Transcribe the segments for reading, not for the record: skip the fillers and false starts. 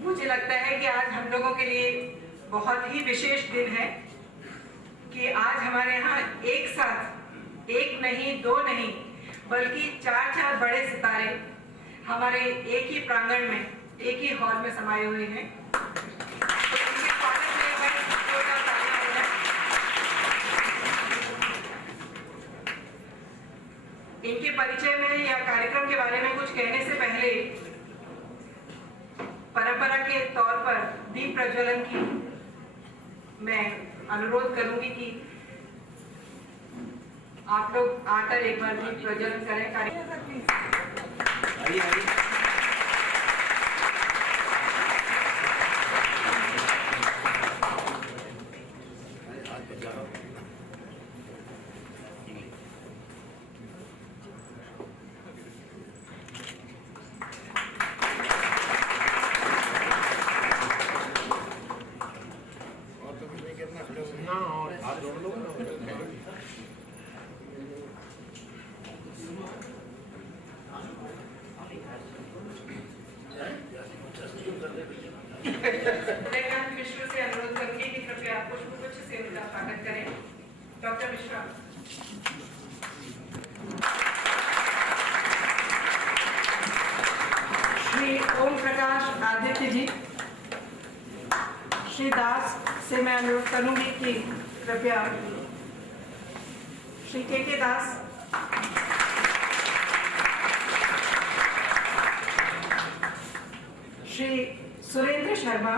मुझे लगता है कि आज हम लोगों के लिए बहुत ही विशेष दिन है कि आज हमारे यहाँ एक साथ एक नहीं दो नहीं बल्कि चार बड़े सितारे हमारे एक ही प्रांगण में एक ही हॉल में समाये हुए हैं। तो इनके स्वागत में मैं जोरदार तालियां हो जाए। इनके परिचय में या कार्यक्रम के बारे में कुछ कहने से पहले परंपरा के तौर पर दीप प्रज्वलन की मैं अनुरोध करूंगी कि आप लोग आकर एक बार दीप प्रज्वलन करें। मिश्रा से अनुरोध करूंगी कि कृपया पुष्पगुच्छ से उनका स्वागत करें। डॉक्टर मिश्रा। श्री ओम प्रकाश आदित्य जी। श्री दास से मैं अनुरोध करूंगी कि कृपया श्री के दास। श्री सुरेंद्र शर्मा।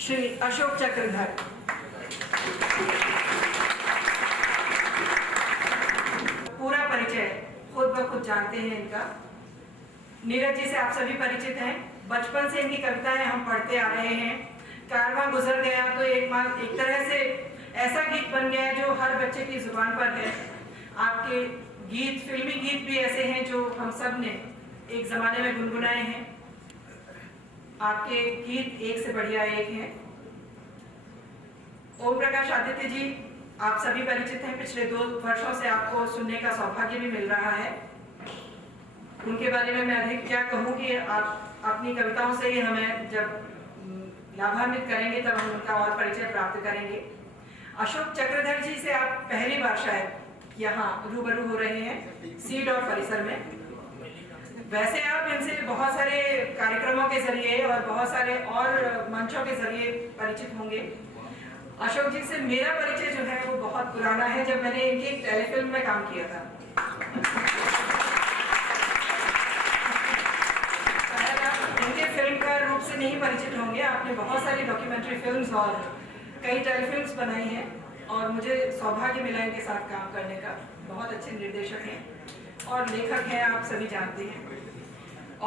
श्री अशोक चक्रधर। पूरा परिचय खुद ब खुद जानते हैं इनका। नीरज जी से आप सभी परिचित हैं। बचपन से इनकी कविताएं हम पढ़ते आ रहे हैं। कारवां गुजर गया तो एक तरह से ऐसा गीत बन गया है जो हर बच्चे की जुबान पर है। आपके गीत, फिल्मी गीत भी ऐसे हैं जो हम सब ने एक जमाने में गुनगुनाए हैं। आपके गीत एक से बढ़िया एक हैं। ओम प्रकाश आदित्य जी आप सभी परिचित हैं। पिछले 2 वर्षों से आपको सुनने का सौभाग्य भी मिल रहा है। उनके बारे में मैं अधिक क्या कहूँ कि आप अपनी कविताओं से ही हमें जब लाभान्वित करेंगे तब हम उनका और परिचय प्राप्त करेंगे। अशोक चक्रधर जी से आप पहली बार शायद यहाँ रूबरू हो रहे हैं सी डॉट परिसर में। वैसे आप इनसे बहुत सारे कार्यक्रमों के जरिए और बहुत सारे और मंचों के जरिए परिचित होंगे। अशोक जी से मेरा परिचय जो है वो बहुत पुराना है, जब मैंने इनकी एक टेलीफिल्म में काम किया था। शायद आप इनके फिल्मकार रूप से नहीं परिचित होंगे। आपने बहुत सारी डॉक्यूमेंट्री फिल्म्स और कई टेलीफिल्म्स बनाई हैं और मुझे सौभाग्य मिला इनके साथ काम करने का। बहुत अच्छे निर्देशक हैं और लेखक हैं, आप सभी जानते हैं।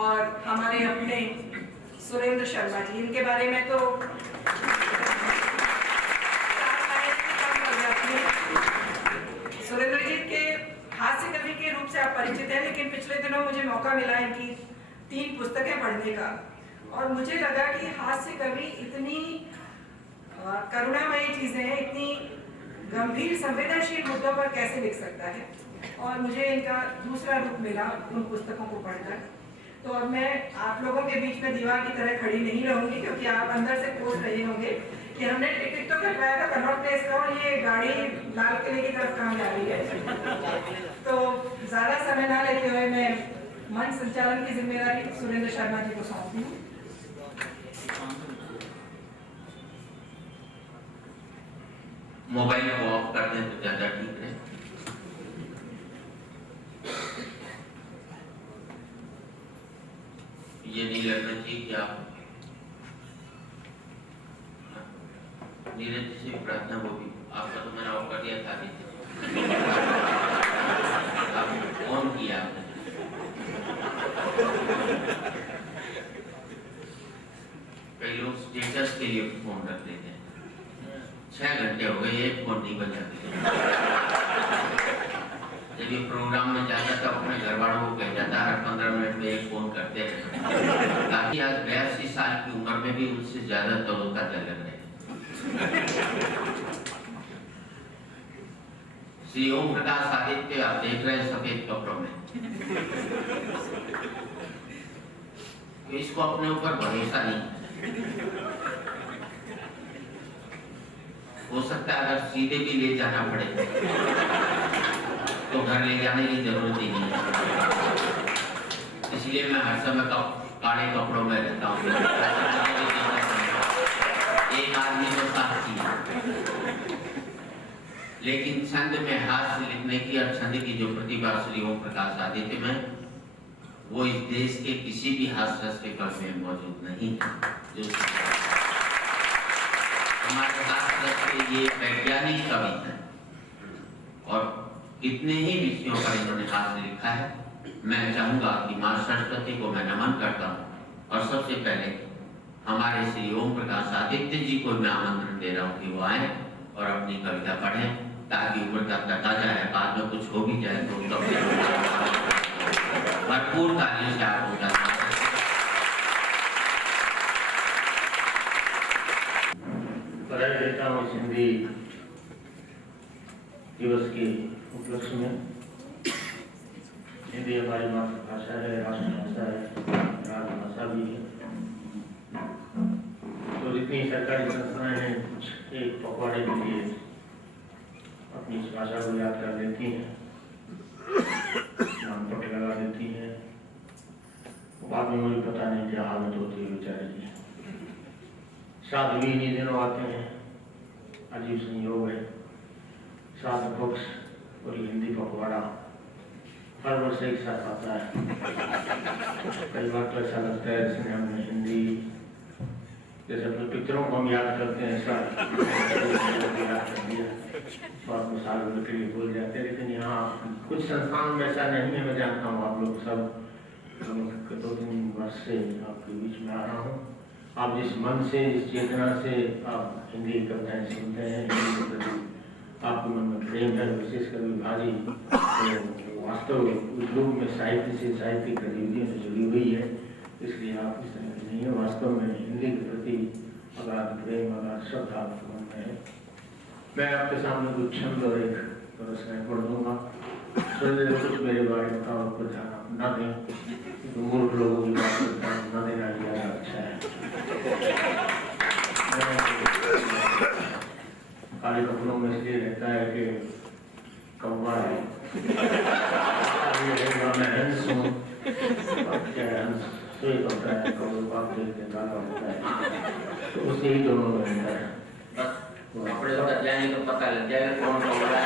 और हमारे अपने सुरेंद्र शर्मा जी, इनके बारे में तो सुरेंद्र जी के हास्य कवि के रूप से आप परिचित हैं, लेकिन पिछले दिनों मुझे मौका मिला इनकी 3 पुस्तकें पढ़ने का और मुझे लगा कि हास्य कवि इतनी करुणामयी चीजें हैं, इतनी गंभीर संवेदनशील मुद्दों पर कैसे लिख सकता है। और मुझे इनका दूसरा रूप मिला उन पुस्तकों को पढ़कर। तो अब मैं आप लोगों के बीच में दीवार की तरह खड़ी नहीं रहूंगी, क्योंकि आप अंदर से पूछ रहे होंगे कि हमने टिकट तो कटवाया था कनॉट प्लेस का और ये गाड़ी लाल किले की तरफ कहाँ जा रही है। तो ज्यादा समय ना लेते हुए मैं मंच संचालन की जिम्मेदारी सुरेंद्र शर्मा जी को सौंपती हूँ। ये नहीं लगना चाहिए कि आप नीरज जी से प्रार्थना होगी। आपका तो मैंने ऑफ कर दिया था अभी, आप ऑन किया आपने। कई लोग स्टेटस के लिए फोन रख देते हैं, 6 घंटे हो गए एक फोन नहीं बजा। जब ये प्रोग्राम में जाता था अपने घर वालों को कह जाता हर 15 मिनट में एक फोन करते हैं, ताकि आज 82 साल की उम्र में भी उनसे ज्यादा तरोताजा लग रहे हैं। श्री ओम प्रकाश आदित्य आप देख रहे हैं सफेद कपड़ों में, तो इसको अपने ऊपर भरोसा नहीं। हो सकता है अगर सीधे भी ले जाना पड़े तो घर ले जाने की जरूरत ही नहीं है। इसलिए मैं हर समय काले कपड़ों में रहता हूँ। एक आदमी तो साक्षी है, लेकिन छंद में हाथ से लिखने की और छंद की जो प्रतिभा श्री ओम प्रकाश आदित्य में, वो इस देश के किसी भी हास्य रस के कवि में मौजूद नहीं है। जो हमारे हास्य रस के ये वैज्ञानिक कवि हैं और कितने ही विषयों पर इन्होंने हाथ से लिखा है। मैं चाहूंगा कि मां सरस्वती को मैं नमन करता हूँ और सबसे पहले हमारे श्री ओम प्रकाश आदित्य जी को मैं आमंत्रण दे रहा हूँ कि वो आए और अपनी कविता पढ़ें, ताकि उम्र का ताजा है, बाद में कुछ हो भी जाए तो भरपूर तालियों से आप होगा। बधाई देता हूँ हिंदी दिवस के उपलक्ष्य में। हिंदी हमारी मातृभाषा है, राष्ट्रभाषा है, राजभाषा भी है। तो जितनी सरकारी संस्थाएं हैं कुछ एक पखवाड़े के लिए अपनी इस भाषा को याद कर देती हैं, नाम पटे लगा देती हैं। बाद में मुझे पता नहीं क्या हालत होती है बेचारे की। साथ भी इन्हीं दिनों आते हैं, अजीब संयोग है। सात पक्ष और हिंदी पखवाड़ा हर वर्ष एक साथ आता है। कई बार तो ऐसा लगता है जैसे हमने हिंदी जैसे अपने पितरों को हम याद करते हैं, ऐसा याद कर दिया और वो साल भर के लिए भूल जाते हैं। लेकिन यहाँ कुछ संस्थानों में ऐसा नहीं है। मैं जानता हूँ आप लोग सब 2-3 वर्ष से आपके बीच में आ रहा हूँ। आप जिस मन से, जिस चेतना से आप हिंदी कविताएं सुनते हैं, हिंदी के प्रति आपके मन में प्रेम है, विशेषकर विभाजी तो वास्तव उस रूप में साहित्य से, साहित्यिक गतिविधियों से जुड़ी हुई है। इसलिए आप इस तरह की नहीं है। वास्तव में हिंदी के प्रति अगाध प्रेम, अगाध श्रद्धा आपके मन में है। मैं आपके सामने कुछ छंद और एक रचनाएं पढ़ दूंगा। कुछ मेरे बारे में आपको ध्यान न दें, तो मूर्ख लोगों की बात न देना ज़्यादा अच्छा है। काले कपड़ों में इसलिए रहता है कि कौवा है। मैं हंस हूँ, क्या हंस एक होता है, कौवा बाप देखते काला होता है, तो उसी ही दोनों में रहता है। बस कपड़े उतर जाएंगे तो पता लग जाएगा कौन कौवा है।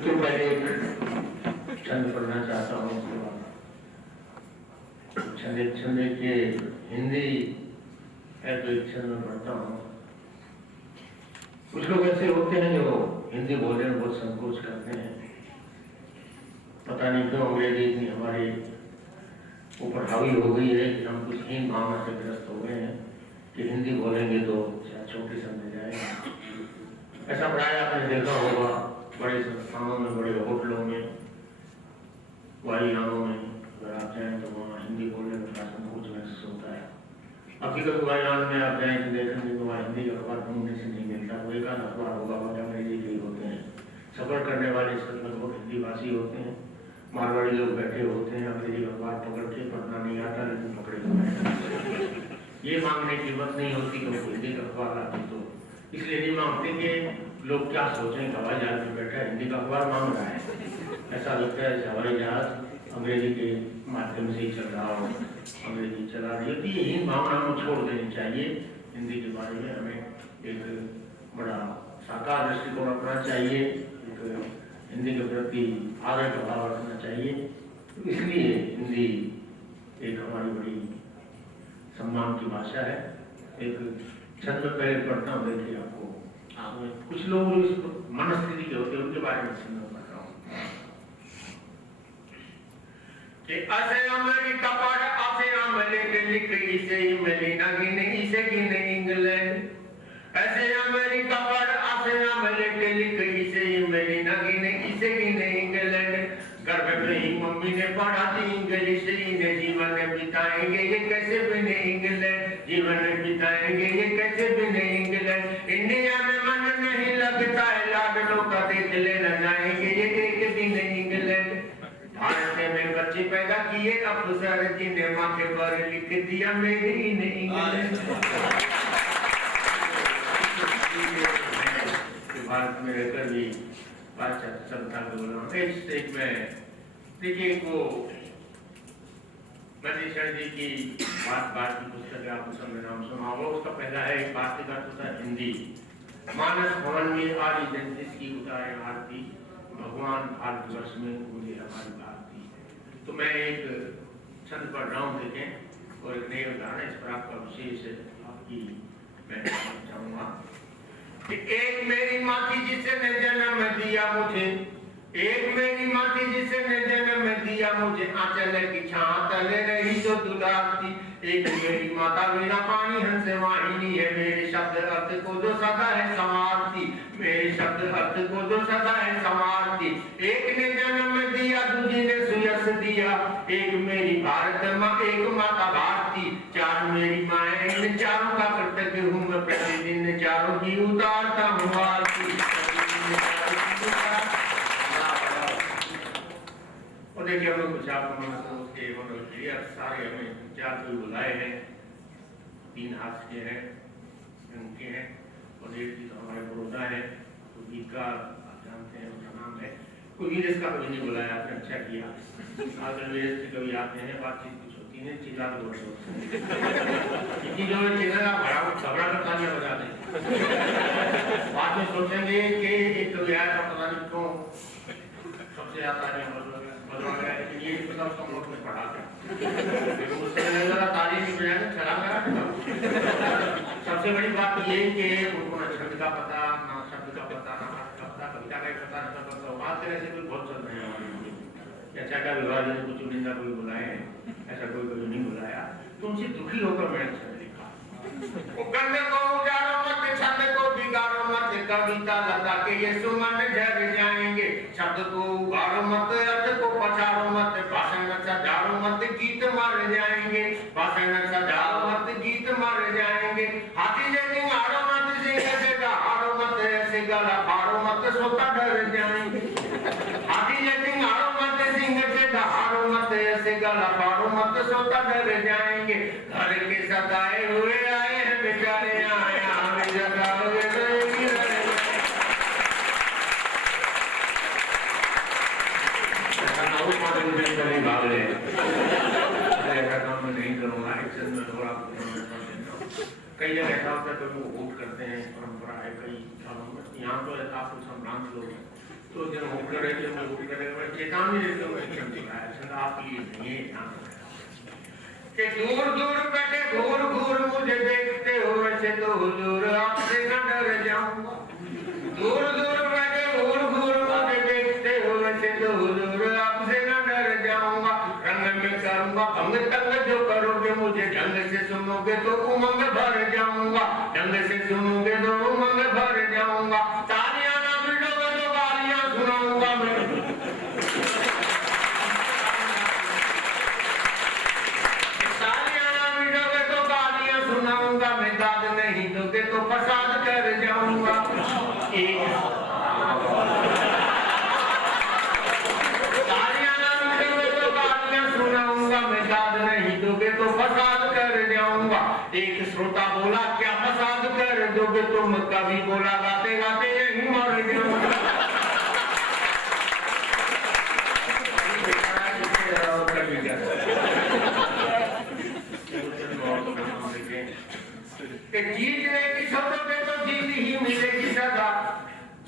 तो पहले एक छंद पढ़ना चाहता हूँ। छंद के हिंदी है तो एक छंद में पढ़ता हूँ। कुछ लोग ऐसे होते हैं जो हिंदी बोलने में बहुत संकोच करते हैं। पता नहीं क्यों अंग्रेजी इतनी हमारे ऊपर हावी हो गई है कि हम कुछ हीन भावना से ग्रस्त हो गए हैं कि हिंदी बोलेंगे तो छोटी समझ जाएगा। ऐसा प्राय आपने देखा होगा बड़े संस्थानों में, बड़े होटलों में, वायुयानों में अगर आप जाएँ तो वहाँ हिंदी बोलने में थोड़ा संकोच महसूस होता है। हकीकत वायुयान में आप जाएँ तो देखेंगे तो वहाँ हिंदी अखबार ढूंढने से नहीं मिलता। कोई एक अखबार होगा वह अंग्रेजी के होते हैं। सफर करने वाले लगभग हिंदी भाषी होते हैं। मारवाड़ी लोग बैठे होते हैं, अंग्रेजी अखबार पकड़ के पढ़ना नहीं आता लेकिन पकड़े हुए ये मांगने की हिम्मत नहीं होती कि हिंदी का अखबार आती तो इसलिए नहीं मांगते कि लोग क्या सोचें, हवाई जहाज में बैठा हिंदी का अखबार मांग रहा है। ऐसा लगता है हवाई जहाज अंग्रेजी के माध्यम से ही चल रहा हो, अंग्रेजी चला रही होती है। इन भावना को छोड़ देनी चाहिए हिंदी के बारे में हमें एक बड़ा साकार दृष्टिकोण रखना चाहिए, एक हिंदी के प्रति आदर का भाव रखना चाहिए। तो इसलिए हिंदी एक हमारी बड़ी सम्मान की भाषा है। एक छंद में पहले पढ़ता हूँ, देखिए आपको कुछ लोग इस मनस्थिति के होते हैं उनके बारे में छंद में पढ़ रहा हूँ कि असे अमेरिका पढ़ असे अमेरिका लिख इसे मेलिना गिने इसे गिने इंग्लैंड, ऐसे अमेरिका पढ़ असे अमेरिका लिख इसे मेलिना गिने इसे गिने इंग्लैंड, गर्भ में ही मम्मी ने पढ़ा थी इंग्लिश, इन्हें जीवन बिताएंगे ये कैसे बिने इंग्लैंड, जीवन बिताएंगे ये कैसे बिने इंग्लैंड, इंडिया में मन नहीं लगता है लाडलों का देख लेना जाएंगे ये एक दिन इंग्लैंड, भारत में बच्चे पैदा किए अफसर जिन्हें माथे पर लिख दिया मेड इन इंग्लैंड। भारत में रहकर भी पाश्चात्य सभ्यता को इस स्टेज में देखिए को मनीषण जी की बात की पुस्तक आपको सब नाम सुना होगा। उसका पहला है भारतीय का होता है हिंदी, मानस भवन में आर्य जगदीश की उतारे आरती, भगवान भारतवर्ष में पूजे हमारी भारती। तो मैं एक छंद पढ़ रहा हूँ देखें, और एक नए उदाहरण इस पर आपका विशेष आपकी मैं चाहूँगा कि एक मेरी माँ थी जिसने जन्म दिया मुझे, एक मेरी माँ थी जिसने जन्म दिया मुझे, आंचल की छां तले रही जो दुलारती, एक मेरी माता मेरा पानी हंस वाहिनी है, मेरे शब्द अर्थ को जो सदा है संवारती, मेरे शब्द अर्थ को जो सदा है संवारती, एक ने जन्म दिया दूसरी ने सुयस दिया, एक मेरी भारत माँ एक माता भारती, चार मेरी माएं इन चारों का कृतज्ञ हूँ मैं, प्रतिदिन चारों की उतारता हूँ आरती। और देखिए हम लोग कुछ आपको के सारे हमें चार कोई बुलाए हैं, 3 हाथ के हैं, उनके हैं, और एक चीज हमारे बड़ौदा है, तो गीतकार आप जानते हैं उनका नाम है, कोई वीरेश का कभी नहीं बुलाया, आपने अच्छा किया। आजकल वीरेश से कभी आते हैं, बातचीत कुछ होती है, चिल्ला दो जो चिल्ला भरा घबरा कर तालियां बजा दें, बाद में सोचेंगे कि एक कभी आया था पता नहीं क्यों सबसे ज्यादा बदला गया, लेकिन ये पता उसका मुल्क में पढ़ा था, उससे लगा ताली नहीं बजाने चला गया। सबसे बड़ी बात ये कि उनको ना छंद का पता, ना शब्द का पता, ना अर्थ का पता, कविता का पता, ना पता, बात करने से कोई बहुत चल रहे हैं। अच्छा का विवाह जैसे कुछ चुनिंदा कोई बुलाए हैं, ऐसा कोई कोई नहीं बुलाया, तो उनसे दुखी होकर मैंने छंद लिखा। गंध को उजाड़ो मत, छंद को बिगाड़ो मत, कविता लता के ये सुमन झड़ जाएंगे, शब्द को उगाड़ो मत, अर्थ को पछाड़ो मत, भाषण सजाड़ो मत, गीत मर जाएंगे, भाषण सजाड़ो मत, गीत मर जाएंगे, हाथी जैसे हारो मत, सिंह जैसा हारो मत, ऐसे गला फाड़ो मत, सोता डर जाएंगे, हाथी जैसे हारो मत, सिंह जैसा हारो मत, ऐसे गला फाड़ो मत, सोता डर जाएंगे, घर के सताए हुए आए हैं बेचारे आए हमें जगाओगे भाग रहे ऐसा काम मैं नहीं करूँगा। कई जगह ऐसा होता है तो वो वोट करते हैं, परंपरा है कई सालों में, यहाँ तो आप कुछ संभ्रांत लोग हैं, तो जब वोट कर रहे थे मैं वोट करेगा चेतावनी देते हुए आपके लिए नहीं है कि दूर दूर बैठे घूर घूर मुझे देखते हो, वैसे तो हुजूर आपसे न डर जाऊंगा, दूर दूर बैठे घूर घूर मुझे देखते हो, वैसे तो हुजूर आपसे न डर जाऊंगा, रंग में करूंगा भंग तंग जो करोगे मुझे, ढंग से सुनोगे तो उमंग भर जाऊंगा, ढंग से सुनोगे तो उमंग भर जाऊंगा, तालियां ना भिड़ोगे तो गालियां सुनाऊंगा मैं, मैं दाद नहीं दोगे तो फसाद कर जाऊंगा, तालियां ना दोगे तो गालियां सुनाऊंगा, मैं दाद नहीं दोगे तो फसाद कर जाऊंगा, एक श्रोता बोला क्या फसाद कर दोगे तुम, कभी बोला गाते गाते यही मर जाऊंगा। कि जीतने की सोचोगे तो जीत ही मिलेगी सदा,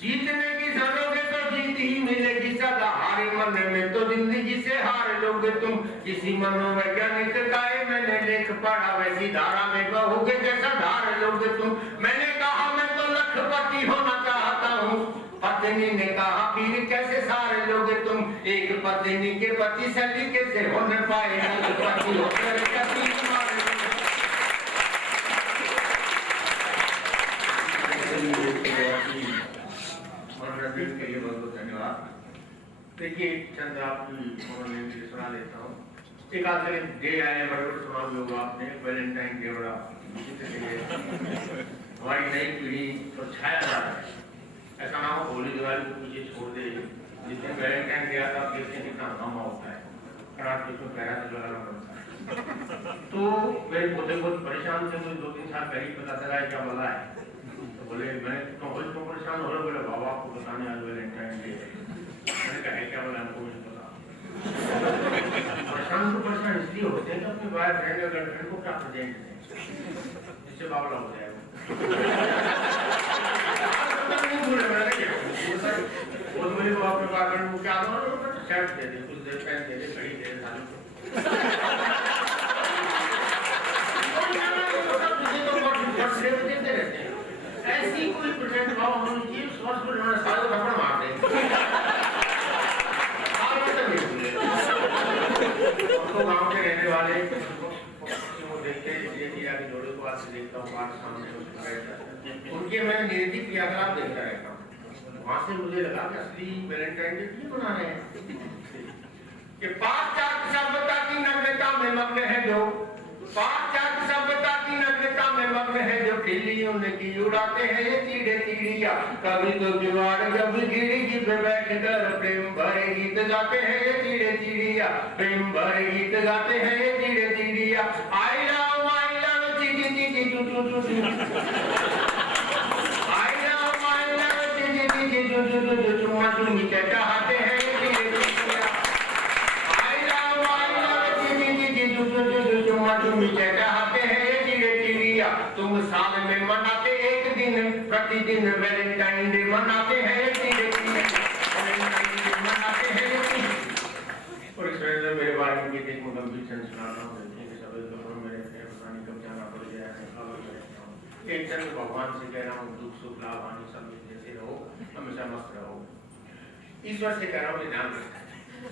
जीतने की सोचोगे तो जीत ही मिलेगी सदा, हारे मन में तो जिंदगी से हार लोगे तुम। किसी मनोवैज्ञानिक का ये मैंने लेख पढ़ा, वैसी धारा में बहोगे जैसा धार लोगे तुम। मैंने कहा मैं तो लखपति होना चाहता हूँ, पत्नी ने कहा फिर कैसे सारे लोगे तुम। एक पत्नी के पति सभी कैसे हो न पाए, पति होकर कभी मारे। मनोरंजन के लिए बहुत बहुत धन्यवाद। देखिए चंद आपकी मनोरंजन के सुना देता हूँ। एक आज डे आए बड़े सुना भी होगा आपने, वैलेंटाइन डे बड़ा हमारी नई पीढ़ी तो छाया जा रहा है। ऐसा ना हो होली दिवाली को पीछे छोड़ दे, जितने वैलेंटाइन डे आता है देखते हैं कितना हंगामा होता है, खराब चीजों पैरा से लगाना पड़ता है। तो मेरे पोते बहुत परेशान थे, मुझे 2-3 साल पहले पता चला है क्या बोला है। तो बोले मैं तो परेशान हो रहा, बोले बाबा आपको बताने आज वैलेंटाइन डे। मैंने कहा है क्या बोला, हमको मुझे पता। परेशान तो परेशान इसलिए होते हैं कि अपने बॉयफ्रेंड या गर्लफ्रेंड को क्या प्रेजेंट दें जिससे बावला हो जाए। वो मुझे वो अपने बॉयफ्रेंड को क्या दो, शर्ट दे दे, कुछ दे, पैंट दे दे, घड़ी दे दे, सालों को देते रहते हैं। ऐसी कोई प्रेजेंट भाव होनी चाहिए, सोच में उन्होंने सालों थप्पड़ मार देंगे। तो गांव के रहने वाले वो देखते हैं जोड़े को आज से देखता हूँ, आज सामने उनके मैं निरति क्रियाकलाप देखता रहता हूँ। वहां से मुझे लगा कि असली वैलेंटाइन डे क्यों मना रहे हैं कि पाश्चात्य सभ्यता की नग्नता में मग्न है जो, पाश्चात्य सभ्यता की नग्नता में मग्न है जो, खिल्लियों की उड़ाते हैं ये चिड़े चिड़िया। कभी तो दीवार कभी खिड़की पे बैठ कर प्रेम भरे गीत गाते हैं ये चिड़े चिड़िया, प्रेम भरे गीत गाते हैं ये चिड़े चिड़िया। आई लव चिड़ी चिड़ी चू चू चू चू, आई लव चिड़ी चिड़ी चू चू चू चू, चुम्मा चुम्मी चाहते हैं ये चिड़े चिड़िया। आई लव चिड़ी चिड़ी चू चू चू चू, चुम्मा चुम्मी चाहते हैं ये चिड़े चिड़िया। तुम साल में मनाते एक दिन, प्रतिदिन वैलेंटाइन डे मनाते हैं ये चिड़े चिड़िया, वैलेंटाइन डे मनाते हैं ये चिड़े। और इस वजह से मेरे बारे में एक गंभीर चंद सुनाता हूँ, एक चंद भगवान से कह रहा हूँ, दुख सुख लाभ हानि सब जैसे रहो, हमेशा मस्त रहो। ईश्वर से कह रहा हूँ ध्यान रखना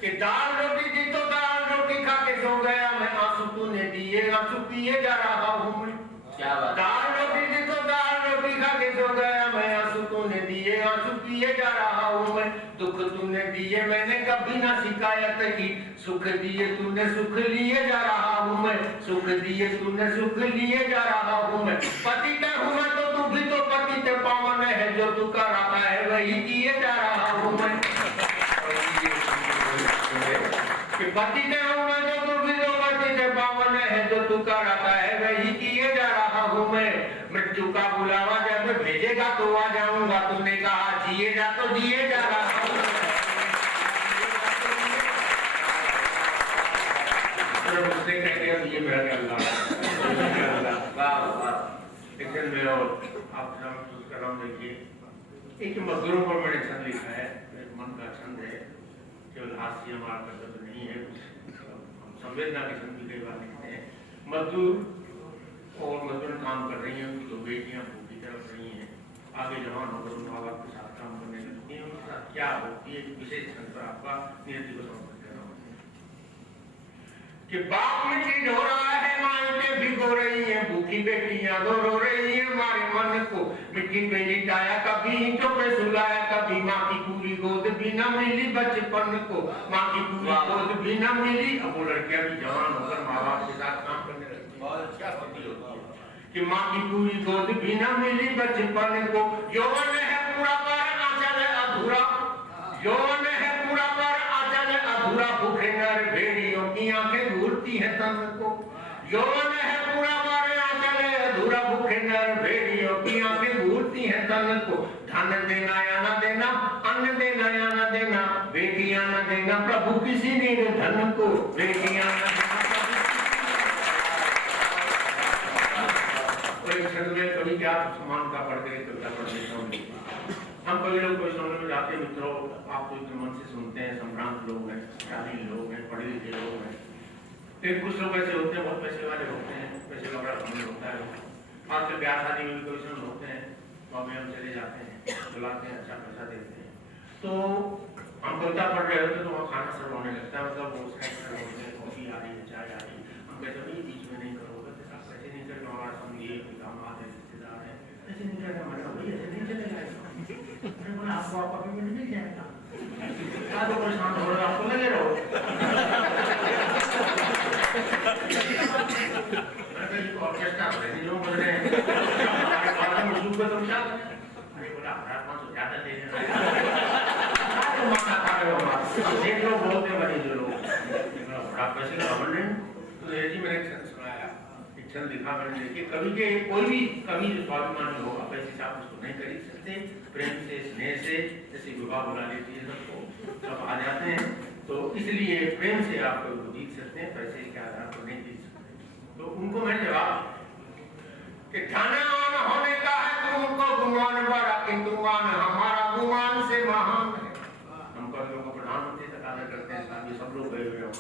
कि दाल रोटी दी तो दाल रोटी खा के सो गया मैं, आंसू तूने दिए आंसू पिए जा रहा हूँ मैं। क्या बात? दाल रोटी दी तो दाल रोटी खा के सो गया मैं, आंसू तूने दिए आंसू पिए जा रहा हूँ मैं। दुख तूने दिए मैंने कभी ना शिकायत की, सुख दिए तूने सुख लिए जा रहा हूँ मैं, सुख दिए तूने सुख लिए जा रहा हूँ मैं। पतित हूँ मैं तो तू भी तो पतित पावन है, जो तू कराता है वही किए जा रहा हूँ मैं। पतित हूँ मैं तो तू भी तो पतित पावन है, जो तू कराता है वही किए जा रहा हूँ मैं। मृत्यु का बुलावा जब भेजेगा तो आ जाऊंगा, तूने कहा जिए जा तो जिए जा रहा हूँ। उसने कह दिया ये मेरा लेकिन मेरा आप नाम देखिए, एक मजदूरों पर मैंने छंद लिखा है, मेरे मन का छंद है, केवल हास्य मार करता तो नहीं है, संवेदना के छंद भी कई बार लिखते हैं। मजदूर और मजदूर काम कर रही हैं, उनकी दो बेटियां भूखी तरफ रही हैं, आगे जवान होकर उन माँ बाप के साथ काम करने लगती हैं, उनके साथ क्या होती है विशेष छंद पर आपका नियति को समर्पित कर रहा हूँ कि बाप मिट्टी ढो रहा है, माँ भिगो रही है, भूखी बेटियां रो रही है, हमारे मन को मिट्टी पे लिटाया, कभी ईंटों पे सुलाया, कभी माँ की पूरी गोद भी न मिली बचपन को, माँ की पूरी गोद भी न मिली। अब वो लड़कियां भी जवान होकर माँ बाप के साथ काम करने लगती है, क्या स्थिति होती है कि माँ की पूरी गोद भी न मिली बचपन को। यौवन है पूरा पर आंचल अधूरा, यौवन है पूरा पर आंचल अधूरा, भूखे नर भेड़ियों की आंखें घूरती है तन को। यौवन है पूरा पर आंचल अधूरा, भूखे नर भेड़ियों की आंखें घूरती है तन को। धन देना या न देना, अन्न देना या न देना, बेटियां न देना प्रभु किसी निर्धन को, बेटियां न देना। क्या समान का पढ़ के कविता पढ़ लेता हूँ। हम कभी लोग कोई सुनने में जाते हैं मित्रों, आप तो इतने मन से सुनते हैं, संभ्रांत लोग हैं, शालीन लोग हैं, पढ़े लिखे लोग हैं। लेकिन कुछ लोग ऐसे होते हैं, बहुत पैसे वाले होते हैं, पैसे का बड़ा घमंड होता है। आजकल ब्याह शादी में भी कोई सुन होते हैं, तो में हम चले जाते हैं, बुलाते हैं, अच्छा पैसा देते हैं। तो हम कविता पढ़ रहे होते तो वहाँ खाना सर्व होने लगता है, मतलब वो कॉफी आ रही है, चाय आ रही है। हम कहते हैं बीच में नहीं करोगे तो आप ऐसे नहीं करें, हमारा समझिए दामाद है, रिश्तेदार है, ऐसे नहीं करना, मैंने भाई ऐसे नहीं चलेगा। मैंने बोला आपको आपका पेमेंट मिल जाएगा, क्या तो परेशान हो रहे हो, आपको लगे रहो। ऑर्केस्ट्रा जो बोल रहे हैं मजलूब को तुम क्या अरे बोला हमारा 500 ज्यादा दे देना लोग बोलते बड़े जो लोग बड़ा पैसे गवर्नमेंट तो ये जी मैंने एक सुनाया, एक छंद लिखा मैंने देखिए, कवि के कोई भी कवि जो स्वाभिमानी होगा पैसे से आप उसको नहीं खरीद सकते, प्रेम से स्नेह से, जैसे विवाह बुला लेती है सबको सब आ जाते हैं, तो इसलिए प्रेम से आप जीत सकते हैं, पैसे के आधार पर नहीं जीत सकते। तो उनको मैंने जवाब कि धनवान होने का है तुमको गुमान बड़ा, किंतु मान हमारा गुमान से महान है। हम लोगों को प्रधानमंत्री तक आदर करते हैं, साथ सब लोग गए हुए हों।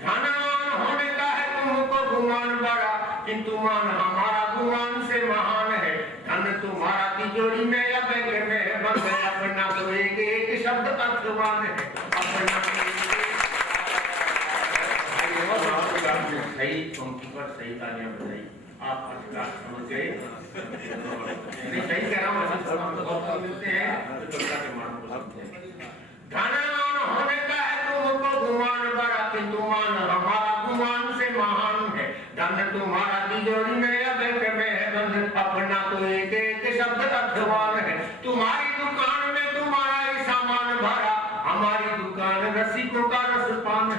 धनवान होने का है तुमको गुमान बड़ा, किंतु मान हमारा गुमान से महान है। धन तुम्हारा तिजोरी में या बैंक में बंद है, अपना तो एक शब्द अर्थवान है, अपना सही पंक्ति पर सही तालियां बजाई, आप अधिकार समझ गए। नहीं सही कह रहा हूँ, ऐसे हम बहुत मिलते हैं तो कविता के मान को समझते हैं। धनवान होने का है तुमको गुमान बड़ा, किंतु मान हमारा गुमान से महान है। धन तुम्हारा तिजोरी में या बैंक में है बंद, अपना तो एक शब्द अर्थवान है। तुम्हारी दुकान में तुम्हारा ही सामान भरा, हमारी दुकान रसिकों का रसपान है।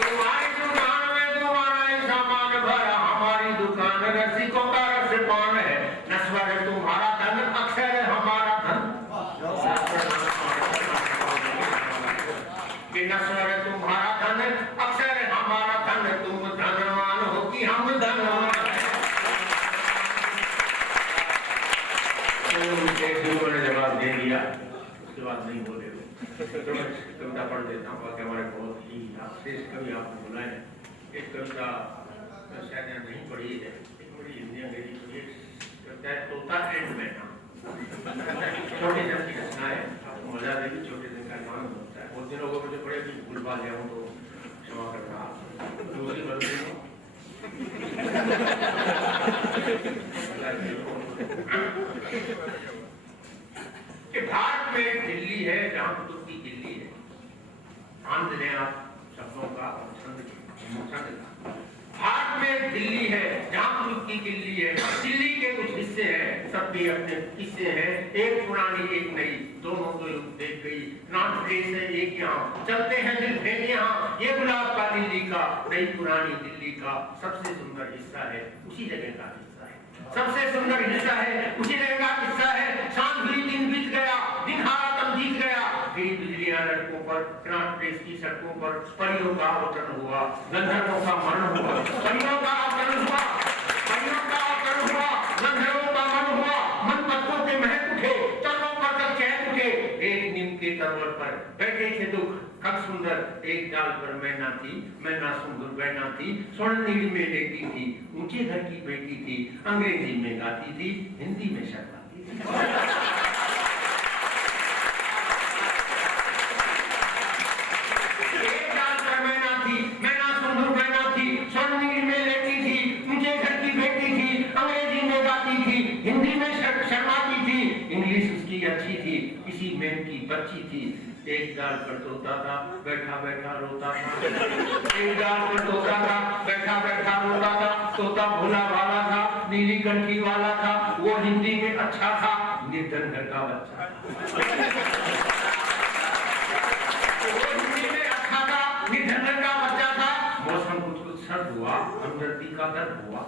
तुम्हारी दुकान में तुम्हारा ही सामान भरा, हमारी दुकान रसिकों का रसपान है। नश्वर तुम्हारा धन, अक्षर हमारा धन, कि नश्वर तुम्हारा धन, अक्षर हमारा धन, तुम धनवान हो कि हम धनवान। तो ने जवाब दे दिया, उसके बाद नहीं बोले। तो मैं कविता पढ़ देता हूँ, बाकी हमारे बहुत ही श्रेष्ठ कवि आपको बुलाए। एक कविता शायद यहाँ नहीं पढ़ी है, एक बड़ी हिंदी अंग्रेजी पढ़ी है, तोता एंड बैठा, छोटे दिन की रचना है, आपको मजा देगी। छोटे दिन का नाम होता है, बहुत दिनों को मुझे पढ़े भी भूल भाल गया हूँ तो क्षमा करना। दूसरी बदली कि भारत में एक दिल्ली है जहाँ कुतुब की दिल्ली है। ध्यान दें आप शब्दों का और छंद का। भारत में एक दिल्ली है जहाँ कुतुब की दिल्ली है। दिल्ली के कुछ हिस्से हैं, सबके अपने किस्से हैं, एक पुरानी एक नई, दोनों तो देख गई। नॉर्थ प्लेस है एक यहाँ, चलते हैं दिल फेंक यहाँ, ये गुलाब का दिल्ली का, नई पुरानी दिल्ली का सबसे सुंदर हिस्सा है, उसी जगह का हिस्सा है। सबसे सुंदर हिस्सा है, उसी जगह का हिस्सा है। सांझ हुई दिन बीत गया, दिन हारा तब जीत गया, गिरी बिजलियां लड़कों पर, नॉर्थ प्लेस की सड़कों पर, परियों का अवतरण हुआ, गंधर्वों का मरण हुआ, परियों का अवतरण हुआ, परियों का अवतरण हुआ, गंधर्वों का मरण हुआ, मन पत्तों के महक उठे, चरणों पर तक चैन उठे। एक नीम के तरवर पर बैठे थे दुख, कब सुंदर एक डाल पर मैना थी, मैना सुंदर बैना थी, स्वर्ण नीली में लेटी थी, ऊंचे घर की बेटी थी, अंग्रेजी में गाती थी, हिंदी में शर्माती थी। एक डाल पर मैना थी, मैना सुंदर बैना थी, स्वर्ण नीली में लेटी थी, ऊंचे घर की बेटी थी, अंग्रेजी में गाती थी, हिंदी में शर्माती थी, इंग्लिश उसकी अच्छी थी, किसी मैम की बच्ची थी। एक डाल पर तोता था, बैठा बैठा रोता था, एक डाल पर तोता था, बैठा बैठा रोता था, तोता भोला वाला था, नीली कंठी वाला था, वो हिंदी में अच्छा था, निर्धन घर का बच्चा, वो हिंदी में अच्छा था, निर्धन घर का बच्चा था। मौसम कुछ सर्द हुआ, हमदर्दी का दर्द हुआ,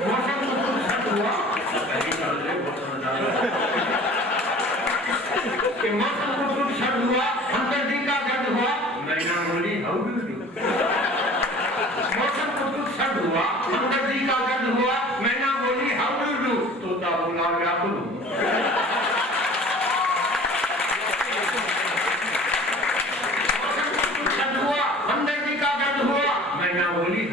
मौसम कुछ सर्द हुआ, मौसम कुछ सर्द हुआ, हमदर्दी का दर्द हुआ, मैना बोली हाउ डू यू डू। मौसम कुछ सर्द हुआ, हमदर्दी का दर्द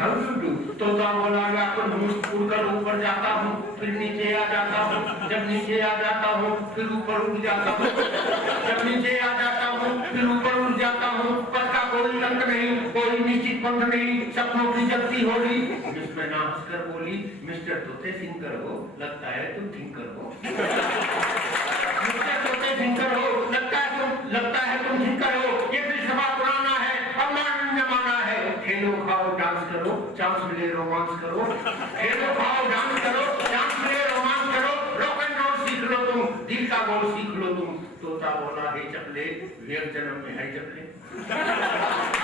हाउ यू डू? तोता बोला मैं अपन मुस्कुर कर ऊपर जाता हूँ, फिर नीचे आ जाता हूँ, जब नीचे आ जाता हूँ फिर ऊपर उड़ जाता हूँ, जब नीचे आ जाता हूँ फिर ऊपर उड़ जाता हूँ, पथ का कोई अंत नहीं, कोई निश्चित पंथ नहीं, सपनों की जगती होली। मिस मैना हंसकर बोली, मिस्टर तोते सिंगर हो, लगता है तुम थिंकर हो। मिस्टर तोते सिंगर हो, लगता है तुम थिंकर हो। ये फिर सभा पुराना है, अब मॉडर्न जमाना है। खेलो खाओ डांस करो, चांस मिले रोमांस करो। खेलो खाओ डांस करो, चांस मिले रोमांस करो। रॉक एंड रोल सीख लो तुम, दिल का बोल सीख लो तुम। तोता बोला हे चपले, वेग जन्म में है चपले।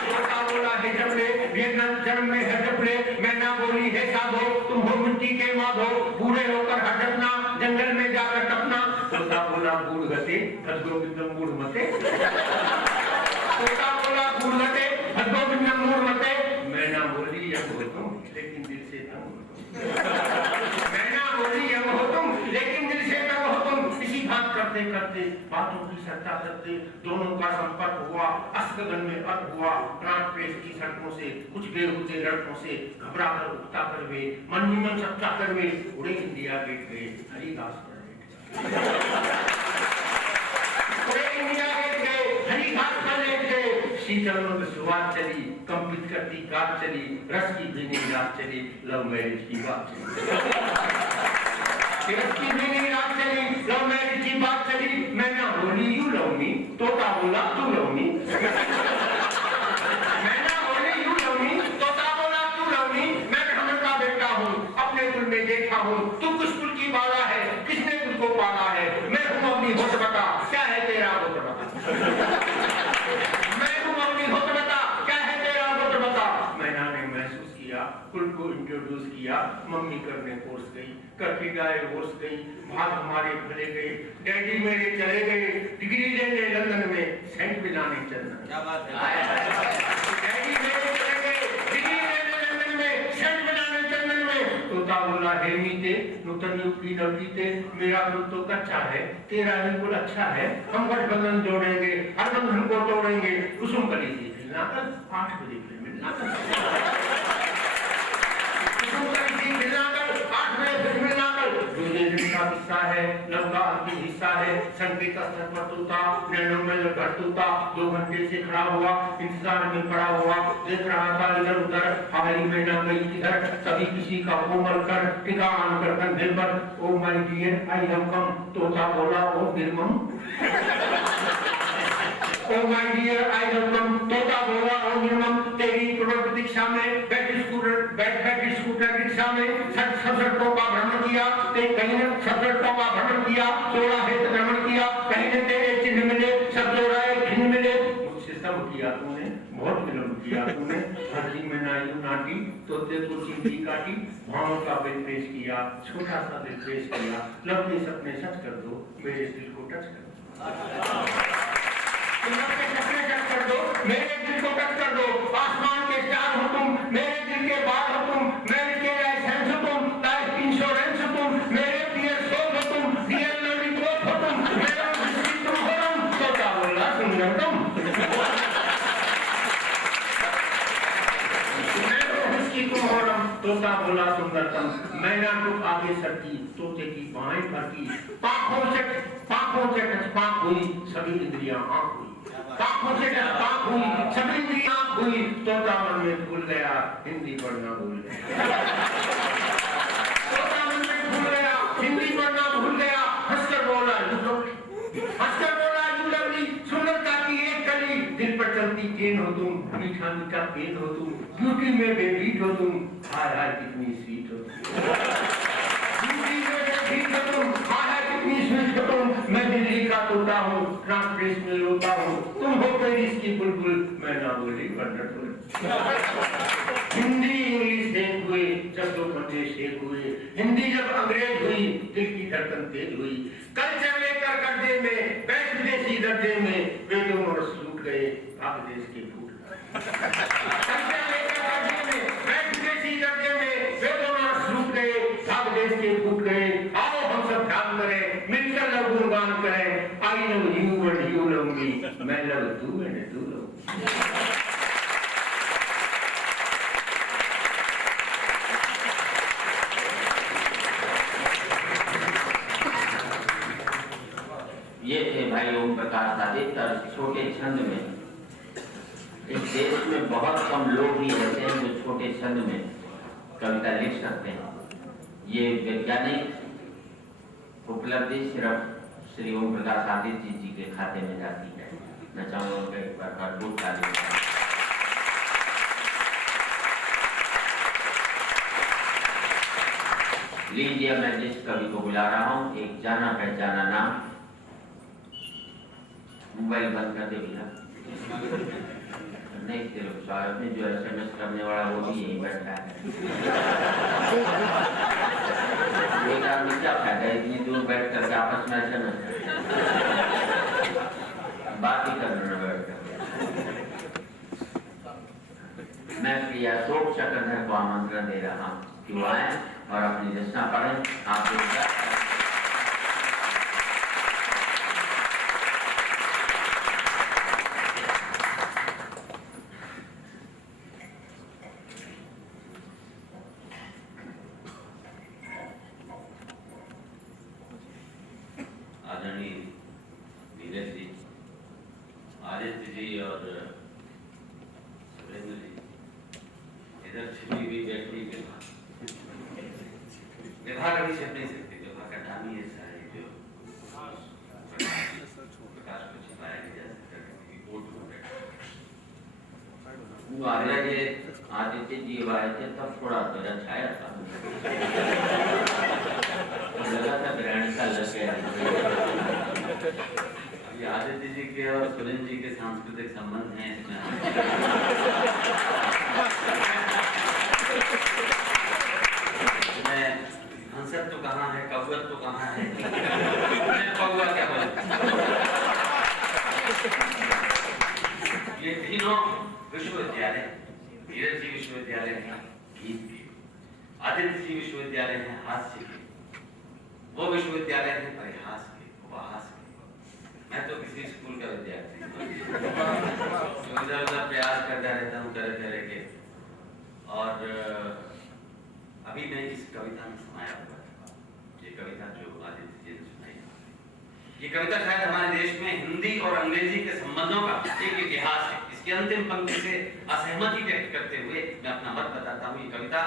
तोता बोला हे चपले, वेग जन्म में है चपले। मैना बोली हे साधो, तुम हो मिट्टी के माधो, बूढ़े होकर हटकना, जंगल में जाकर टपना। तोता बोला बूढ़ गते, भद्गोविंदम मूढ़ मते। तोता बोला बूढ़ गते, भद्गोविंदम मूढ़ मते। मैना बोली यम हो तुम, लेकिन दिल से तंग हो तुम। मैना बोली यम हो तुम, लेकिन दिल से तंग हो तुम। इसी बात करते करते, बातों की चर्चा करते, दोनों का संपर्क हुआ, अस्कगन में अर्थ हुआ। प्राण प्रेस की सड़कों से, कुछ बेहुजे लड़कों से घबरा कर उठता कर वे, मन ही मन सच्चा कर वे, उड़े इंडिया गेट गए, हरिदास पर उड़े इंडिया गेट गए, हरिदास पर लेट गए। शीतल में शुरुआत चली, कंपित करती कार चली, रस की भीनी रात चली, लव मैरिज की बात चली। रस की भीनी रात चली, लव मैरिज की बात चली। मैना बोली यू लव मी, तोता बोला तू लव मी। मैना बोली यू लव मी, तोता बोला तू लव मी। मैं ब्राह्मण का बेटा हूँ, अपने कुल में देखा हूँ, तू किस कुल की बाला है, किसने तुझको पाला है। मैं हूँ अपनी होठ बता, क्या है तेरा होठ बता। मैं हूँ अपनी होठ बता, क्या है तेरा होठ बता। मैना ने महसूस किया, कुल को इंट्रोड्यूस किया, मम्मी करने कोर्स गई, करके गाय होश गई, भाग हमारे भले गए, डैडी मेरे चले गए डिग्री लेने लंदन में, सेंट मिलाने चलना। क्या बात है। डैडी मेरे चले गए डिग्री लेने लंदन में, सेंट मिलाने चलने में। तोता बोला हे मीते, नूतन युग की नवगीते, मेरा कुल तो कच्चा है, तेरा ही कुल अच्छा है। हम गठबंधन जोड़ेंगे, हर बंधन को तोड़ेंगे। कुसुम कली से मिलना कल 8 बजे फिर मिलना कल। हिस्सा है, लव का अंतिम हिस्सा है। संकेत स्तर पर तोता, नैनों में लगा तोता, 2 घंटे से खड़ा हुआ, इंतजार में पड़ा हुआ, देख रहा था इधर उधर, हमारी मैना गई किधर। तभी किसी का कोमल कर टिका आनकर कंधे पर, oh my dear I have come. तोता बोला ओ निर्मम। Oh my dear I have come, तोता बोला ओ निर्मम। तेरी प्रतीक्षा में बैठ स्कूटर रिक्शा में सड़कों का भ्रमण किया, कहीं ने सड़कों का भ्रमण किया, चौड़ा है भ्रमण किया, कहीं ने तेरे चिन्ह मिले, सब चौराहे चिन्ह मिले। मुझसे सब किया तूने, बहुत विलम्ब किया तूने। हंसी में नायु नाटी, तोते को चिंटी काटी, भावों का बिल पेश किया, छोटा सा दिल पेश किया। लव के सपने सच कर दो, मेरे दिल को टच कर दो। सपने टच कर दो, मेरे दिल को टच कर दो। आसमान के स्टार हो तुम, मेरे दिल के बाल हो तुम, मेरे के लाइसेंस हो तुम, लाइफ इंश्योरेंस हो तुम, मेरे डियर सोल हो तुम, डियर लवली कोट हो तुम, मेरा हिस्ट्री तुम हो तुम। तोता बोला सुंदरतम। तोता बोला सुंदरतम। मैना तो आगे सरकी, तोते की बाहें फरकी, पाँखों से टचपाक हुई, सभी इंद्रियां आँख हुई। पाँखों से टचपाक हुई, सभी इंद्रियां आँख हुई। तोता मन में भूल गया, हिंदी पढ़ना भूल गया। तोता मन में भूल गया, हिंदी पढ़ना भूल गया। हंसकर बोला यू लवली, सुंदरता की एक कली, दिल पर चलती चेन हो तुम, मीठा मीठा पेन हो तुम, ब्यूटी में बेबीट हो तुम, हाय हाय कितनी स्वीट हो तुम। ब्यूटी में बेबीट हो तुम, हाय हाय कितनी स्वीट हो तुम। मैं दिल्ली का तोता हूँ, ट्रांसप्रेस में रोता हूँ, तुम हो पेरिस की बुलबुल, मैं ना बोली वंडरफुल। हिंदी इंग्लिश एक हुए, जब 2 घंटे शेक हुए, हिंदी जब अंग्रेज हुई, दिल की धड़कन तेज हुई। कल्चर लेकर कर्जे में, बैठ विदेशी दर्जे में, वे दोनों रस लूट गए, भाग देश के फूट गए। कल्चर लेकर कर्जे में, बैठ विदेशी दर्जे में, वे दोनों रस लूट गए, भाग देश के फूट गए। आओ हम सब ध्यान करें, मिलकर लव गुणगान करें। I love you and you love me, मैं लव तू एंड तू लव। सादित और छोटे छंद में, इस देश में बहुत कम लोग ही ऐसे हैं जो छोटे छंद में कविता लिख सकते हैं। ये वैज्ञानिक उपलब्धि सिर्फ श्री ओम प्रकाश आदित्य जी के खाते में जाती है। मैं चाहूँगा उनका एक बार भरपूर ताली। लीजिए, मैं जिस कवि को बुला रहा हूँ, एक जाना पहचाना नाम। मोबाइल बंद कर दे भैया। नहीं तेरे साहब में जो SMS करने वाला वो भी यहीं बैठा है। एक आदमी क्या फायदा इतनी दूर बैठ करके आपस में SMS बात ही करने बैठ कर। मैं प्रिया अशोक चक्रधर को आमंत्रण दे रहा हूँ कि वो आए और अपनी रचना पढ़ें। आप आदरणीय नीरज जी, आदित्य जी और सुरेंद्र जी, इधर छिपी हुई बैठी विवाह कभी छिप नहीं सकती। विवाह का नाम ही ऐसा है जो प्रकाश को छिपाया नहीं जा सकता। ये आदित्य जी आए थे तब थोड़ा मेरा छाया था, लगा था ग्रहण का लग गया। ये आदित्य जी के और सुरेंद्र जी के सांस्कृतिक संबंध हैं इसमें। हंसत तो कहाँ है, कव्वत तो कहाँ है, कव्वा क्या बोले। ये तीनों विश्वविद्यालय, नीरज जी विश्वविद्यालय है गीत के, आदित्य जी विश्वविद्यालय है हास्य के, वो विश्वविद्यालय है परिहास के, उपहास के। मैं तो किसी स्कूल का विद्यार्थी हूँ, इधर उधर प्रयास करता रहता हूँ तरह तरह के। और अभी मैं इस कविता में समाया हुआ था, ये कविता जो आदित्य जी ने सुनाई। ये कविता शायद हमारे देश में हिंदी और अंग्रेजी के संबंधों का एक इतिहास है। इसकी अंतिम पंक्ति से असहमति व्यक्त करते हुए मैं अपना मत बताता हूँ। ये कविता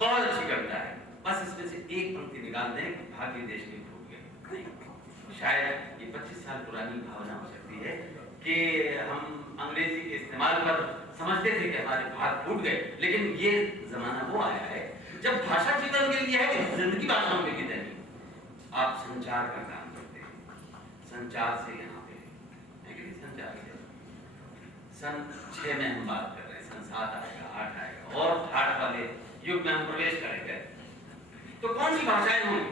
बहुत अच्छी कविता है, बस इसमें से एक पंक्ति निकाल दें कि भाग्य देश के फूट गए। शायद ये 25 साल पुरानी भावना हो सकती है कि हम अंग्रेजी के इस्तेमाल पर समझते थे कि हमारे भाग फूट गए, लेकिन ये जमाना वो आया है जब भाषा जीवन के लिए है कि जिंदगी भाषाओं में कितनी आप संचार का काम करते हैं। संचार से यहाँ पे संचार से सन 6 में हम बात कर रहे हैं, सन 7 आएगा, 8 आएगा और 8 वाले युग में हम प्रवेश करेंगे। तो कौन सी भाषाएं होंगी?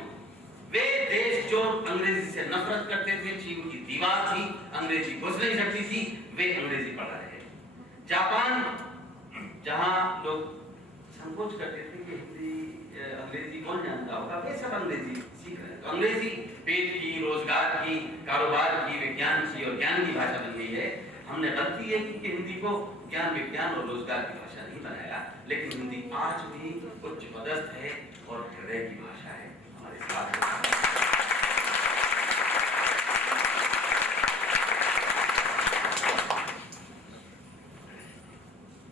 वे देश जो अंग्रेजी से नफरत करते थे, चीन की दीवार थी, अंग्रेजी घुस नहीं सकती थी, वे अंग्रेजी पढ़ रहे हैं। जापान, जहां लोग संकोच करते थे कि हिंदी अंग्रेजी कौन जानता होगा, वे सब अंग्रेजी सीख रहे हैं। तो अंग्रेजी पेट की, रोजगार की, कारोबार की, विज्ञान की और ज्ञान की भाषा बन गई है। हमने गलती है कि हिंदी को ज्ञान, विज्ञान और रोजगार की भाषा नहीं बनाया, लेकिन हिंदी आज भी उच्च पदस्थ है और हृदय की भाषा है हमारे साथ।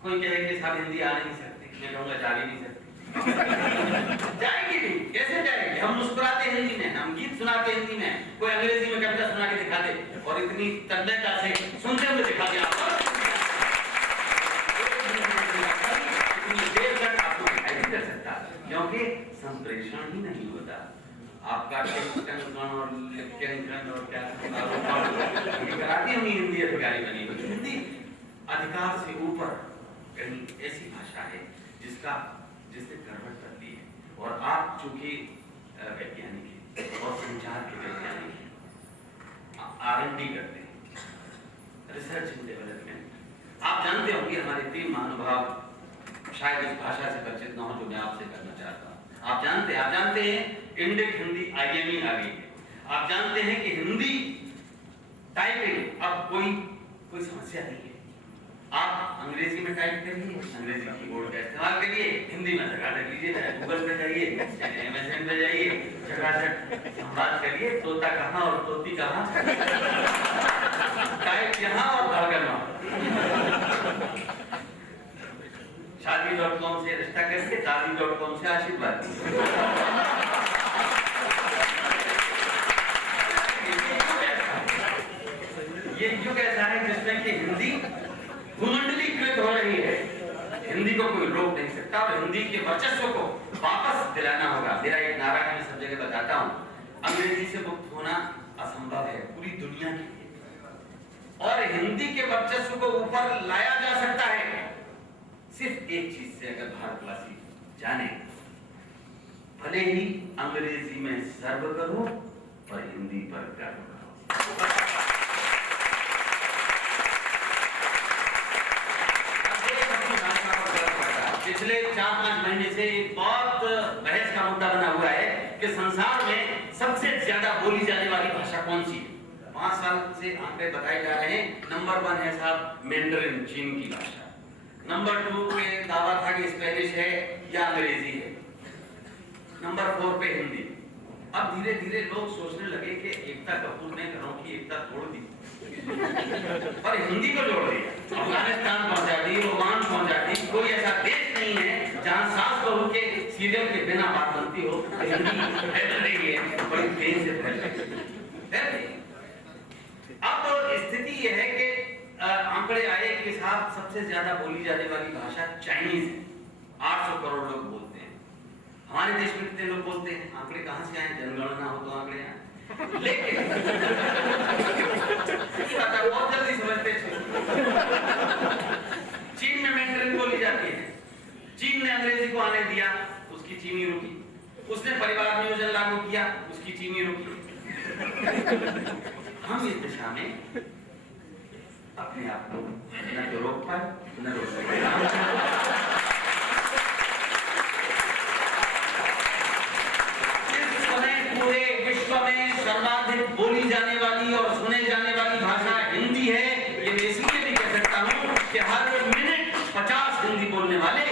कोई कहे कि साहब हिंदी आ नहीं सकती, मैं कहूँगा जा भी नहीं सकती। जाएगी भी, कैसे जाएगी? हम मुस्कुराते हिंदी में, हम गीत सुनाते हिंदी में, कोई अंग्रेजी में कविता सुना के दिखा दे और इतनी तन्मयता से सुनते हुए दिखा दे आपको, इतनी देर तक आपको दिखाई नहीं कर सकता, क्योंकि संप्रेषण ही नहीं होता। आपका और क्या कराती होंगी हिंदी अधिकारी बनी हुई। हिंदी अधिकार से ऊपर कहीं ऐसी भाषा है जिससे गड़बड़ करती है। और आप चूंकि वैज्ञानिक हैं और संचार के वैज्ञानिक हैं, R&D करते हैं, रिसर्च इन डेवलपमेंट। आप जानते होंगे हमारे 3 महानुभाव शायद इस भाषा से परिचित न हो जो मैं आपसे करना चाहता हूँ। आप जानते हैं इंडिक हिंदी IME आ गई है। आप जानते हैं कि हिंदी टाइपिंग अब कोई समस्या नहीं है। आप अंग्रेजी में टाइप करिए, अंग्रेजी कीबोर्ड का इस्तेमाल करिए, हिंदी में टकाटक लीजिए, गूगल पे जाइए, MSN पे जाइए, चकाचक संवाद करिए। तोता कहाँ और तोती कहाँ टाइप यहाँ और धड़कन वहाँ। शादी.com से रिश्ता करके दादी.com से आशीर्वाद। ये युग ऐसा है जिसमें कि हिंदी घुमंडलीकृत हो रही है। हिंदी को कोई रोक नहीं सकता और हिंदी के वर्चस्व को वापस दिलाना होगा। मेरा एक नारा है, मैं सब जगह बताता हूँ, अंग्रेजी से मुक्त होना असंभव है पूरी दुनिया के लिए, और हिंदी के वर्चस्व को ऊपर लाया जा सकता है सिर्फ एक चीज से, अगर भारतवासी जाने, भले ही अंग्रेजी में सर्व करो और हिंदी पर गर्व करो। पिछले 4-5 महीने से एक बहुत बहस का मुद्दा बना हुआ है कि संसार में सबसे ज्यादा बोली जाने वाली भाषा कौन सी है। 5 साल से आंकड़े बताए जा रहे हैं। नंबर 1 है साहब मैंडरिन, चीन की भाषा। नंबर 2 पे दावा था कि स्पेनिश है या अंग्रेजी है। नंबर 4 पे हिंदी। अब धीरे धीरे लोग सोचने लगे कि एकता कपूर ने घरों की एकता तोड़ दी और हिंदी को जोड़ दिया। अफगानिस्तान पहुंचा दी, ओमान पहुंचा दी। कोई ऐसा देश नहीं है जहां सास बहू के सीरियल के बिना बात बनती हो। हिंदी फैल रही है, बड़ी तेज से फैल रही है। अब स्थिति यह है कि आंकड़े आए कि साहब सबसे ज्यादा बोली जाने वाली भाषा चाइनीज है। 800 करोड़ लोग बोलते हैं। हमारे देश में कितने लोग बोलते हैं? आंकड़े कहां से आए? जनगणना हो तो आंकड़े आए। लेकिन बहुत जल्दी समझते थे। चीन में मैंडरिन बोली जाती है। चीन ने अंग्रेजी को आने दिया, उसकी चीनी रुकी। उसने परिवार नियोजन लागू किया, उसकी चीनी रुकी। हम इस दिशा में अपने आप को न तो रोक पाए न रोक सके। पूरे विश्व में सर्वाधिक बोली जाने वाली और सुने जाने वाली भाषा हिंदी है। ये मैं इसलिए भी कह सकता हूँ कि हर मिनट 50 हिंदी बोलने वाले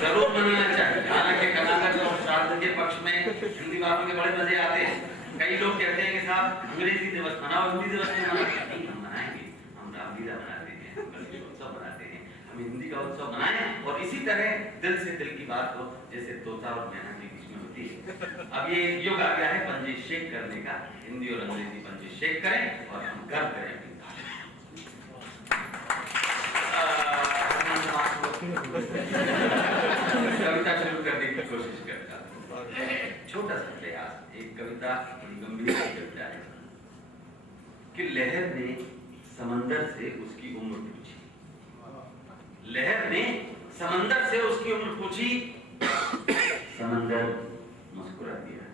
जरूर मनाना चाहिए। हालांकि कर्नाटक और श्राद्ध के पक्ष में हिंदी बातों के बड़े मजे आते हैं। कई लोग कहते हैं कि साहब अंग्रेजी दिवस मनाओ, हिंदी दिवस नहीं मनाएंगे। हम मनाएंगे, हम रामलीला मनाते हैं, उत्सव मनाते हैं, हम हिंदी का उत्सव मनाएं और इसी तरह दिल से दिल की बात हो, जैसे तोता और मैना के बीच में होती है। अब ये युग आ गया है पंजे शेक करने का। हिंदी और अंग्रेजी पंजे शेक करें और हम गर्व करें अपनी कविता शुरू करने की कोशिश करता हूँ। छोटा सा प्रयास, एक कविता बड़ी गंभीर कविता है कि लहर ने समंदर से उसकी उम्र पूछी। लहर ने समंदर से उसकी उम्र पूछी, समंदर मुस्कुरा दिया।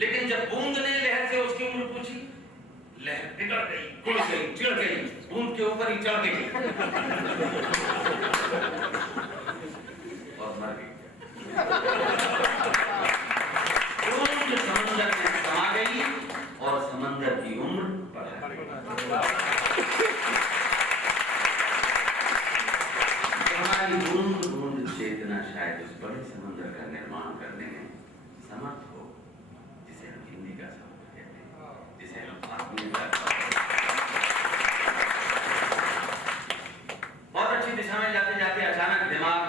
लेकिन जब बूंद ने लहर से उसकी उम्र पूछी, लहर बिगड़ गई, कुड़ गई, चिढ़ गई, बूंद के ऊपर ही चढ़ गई और मर गई। बूंद समंदर में समा गई और समंदर की उम्र बढ़ा गई। हमारी बूंद बूंद चेतना शायद उस बड़े समंदर का निर्माण करने में समर्थ हो, जिसे हम हिंदी का समुद्र कहते हैं, जिसे हम आत्मीयता। बहुत अच्छी दिशा में जाते जाते अचानक दिमाग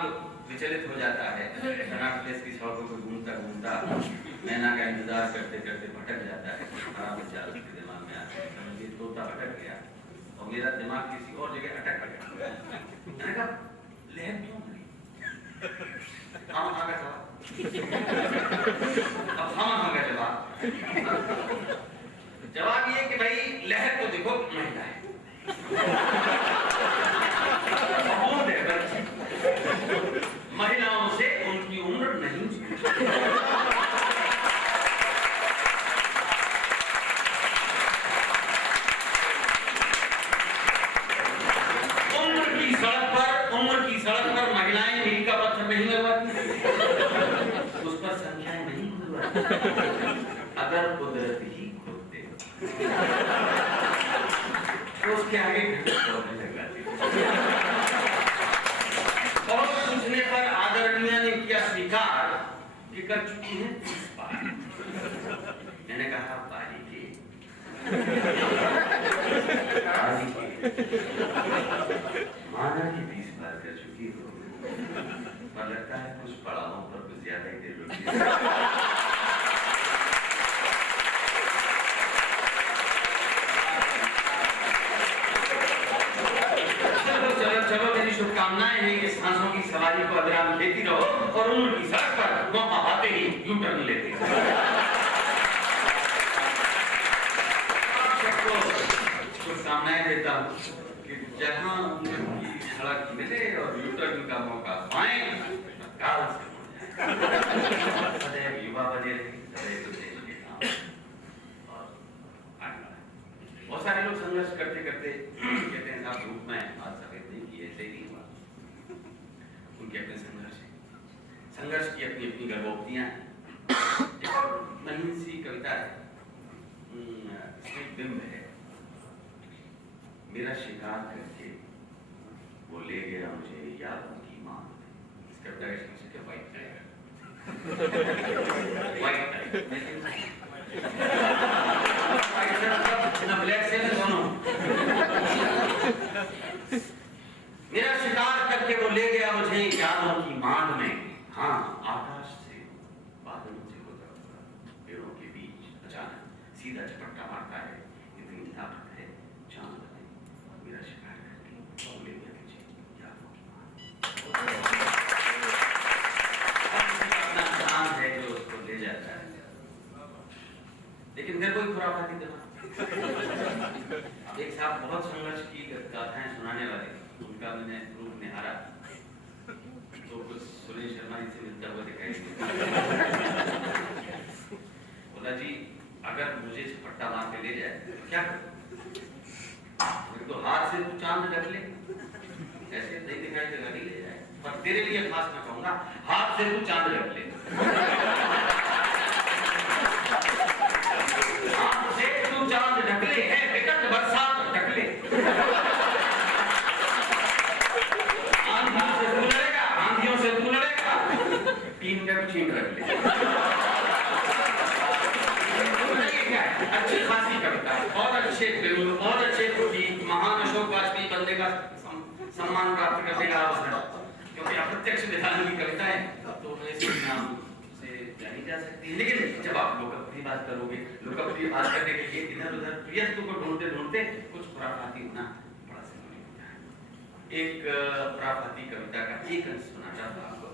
विचलित हो जाता है। कर्नाटक प्लेस की सड़कों पर घूमता घूमता मैना का इंतजार करते करते भटक जाता है। खराब विचार उसके दिमाग में आता है, समझिए तोता भटक गया और मेरा दिमाग किसी और जगह अटक गया। मैंने कहा लहर क्यों बनी? हम आगे जवाब ये कि भाई लहर तो देखो महिला है, महिलाओं से उनकी उम्र नहीं उम्र की सड़क पर महिलाएं मील का पत्थर नहीं लगवाती, उस पर संख्याएं नहीं खुलवाती। अगर कुदरत ही खुद दे तो उसके आगे लग जाती। और पूछने पर मैंने कहा बारीकी माना कि 20 बार कर चुकी हो, पर लगता है कुछ पड़ावों पर कुछ ज्यादा ही देर रुकी है। चलो मेरी शुभकामनाएं हैं कि सांसों की सवारी को अदराम लेती रहो और उनकी सड़क पर मौका पाते ही यू टर्न लेते रहो। शुभकामनाएं देता हूँ कि जहाँ उनकी सड़क मिले और यू टर्न का मौका पाए काल से सदैव युवा बने रहे, सदैव देश के काम और आगे बढ़े। बहुत सारे लोग संघर्ष करते करते कहते हैं साहब धूप में हाथ सफेद नहीं किए, ऐसे ही नहीं हुआ। उनके अपने संघर्ष है, संघर्ष की अपनी अपनी गर्भोक्तियां हैं। एक और नन्ही सी कविता है, इसमें बिंब है, मेरा शिकार करके वो ले गया मुझे यादों की मांग में। इस कविता का शीर्षक है white tiger. White tiger black से दोनों। मेरा शिकार करके वो ले गया मुझे यादों की मांग में। हाँ, आकाश से बादलों से होता हुआ पेड़ों के बीच अचानक सीधा झपट्टा मारता है। इतनी ताकत है चांद में। मेरा शिकार करके वो ले गया मुझे यादों की मांग में। अपना चांद है जो उसको ले जाता है, लेकिन फिर कोई खुराफाती दिमाग। एक साहब बहुत संघर्ष की गाथाएं सुनाने वाले, उनका मैंने रूप निहारा तो कुछ सुरेश शर्मा जी से मिलता हुआ दिखाई दिया। बोला जी अगर मुझे झपट्टा मार के ले जाए तो क्या करूं? तो हाथ से तू चांद रख ले, ऐसे नहीं दिखाई देगा, नहीं ले जाए, पर तेरे लिए खास मैं कहूंगा हाथ से तू चांद रख ले। हाथ से तू चांद ढक ले, है विकट बरसात ढक ले। आंधियों से तू लड़ेगा, आंधियों से तू लड़ेगा, टीन का भी छीन रख ले। क्या है? अच्छी खासी कविता और अच्छे फिल्म और अच्छे गीत, महान अशोक वाजपेयी बंदे का सम्मान प्राप्त करने का अवसर, क्योंकि अप्रत्यक्ष विधान की कविता है तो ऐसे नाम से जानी जा सकती है। लेकिन जब आप लोकप्रिय बात करोगे, लोकप्रिय बात करने के लिए इधर उधर प्रियत्व को ढूंढते ढूंढते कुछ खुराफाती होना बड़ा जरूरी होता है। एक खुराफाती कविता का एक अंश सुना चाहता हूं आपको,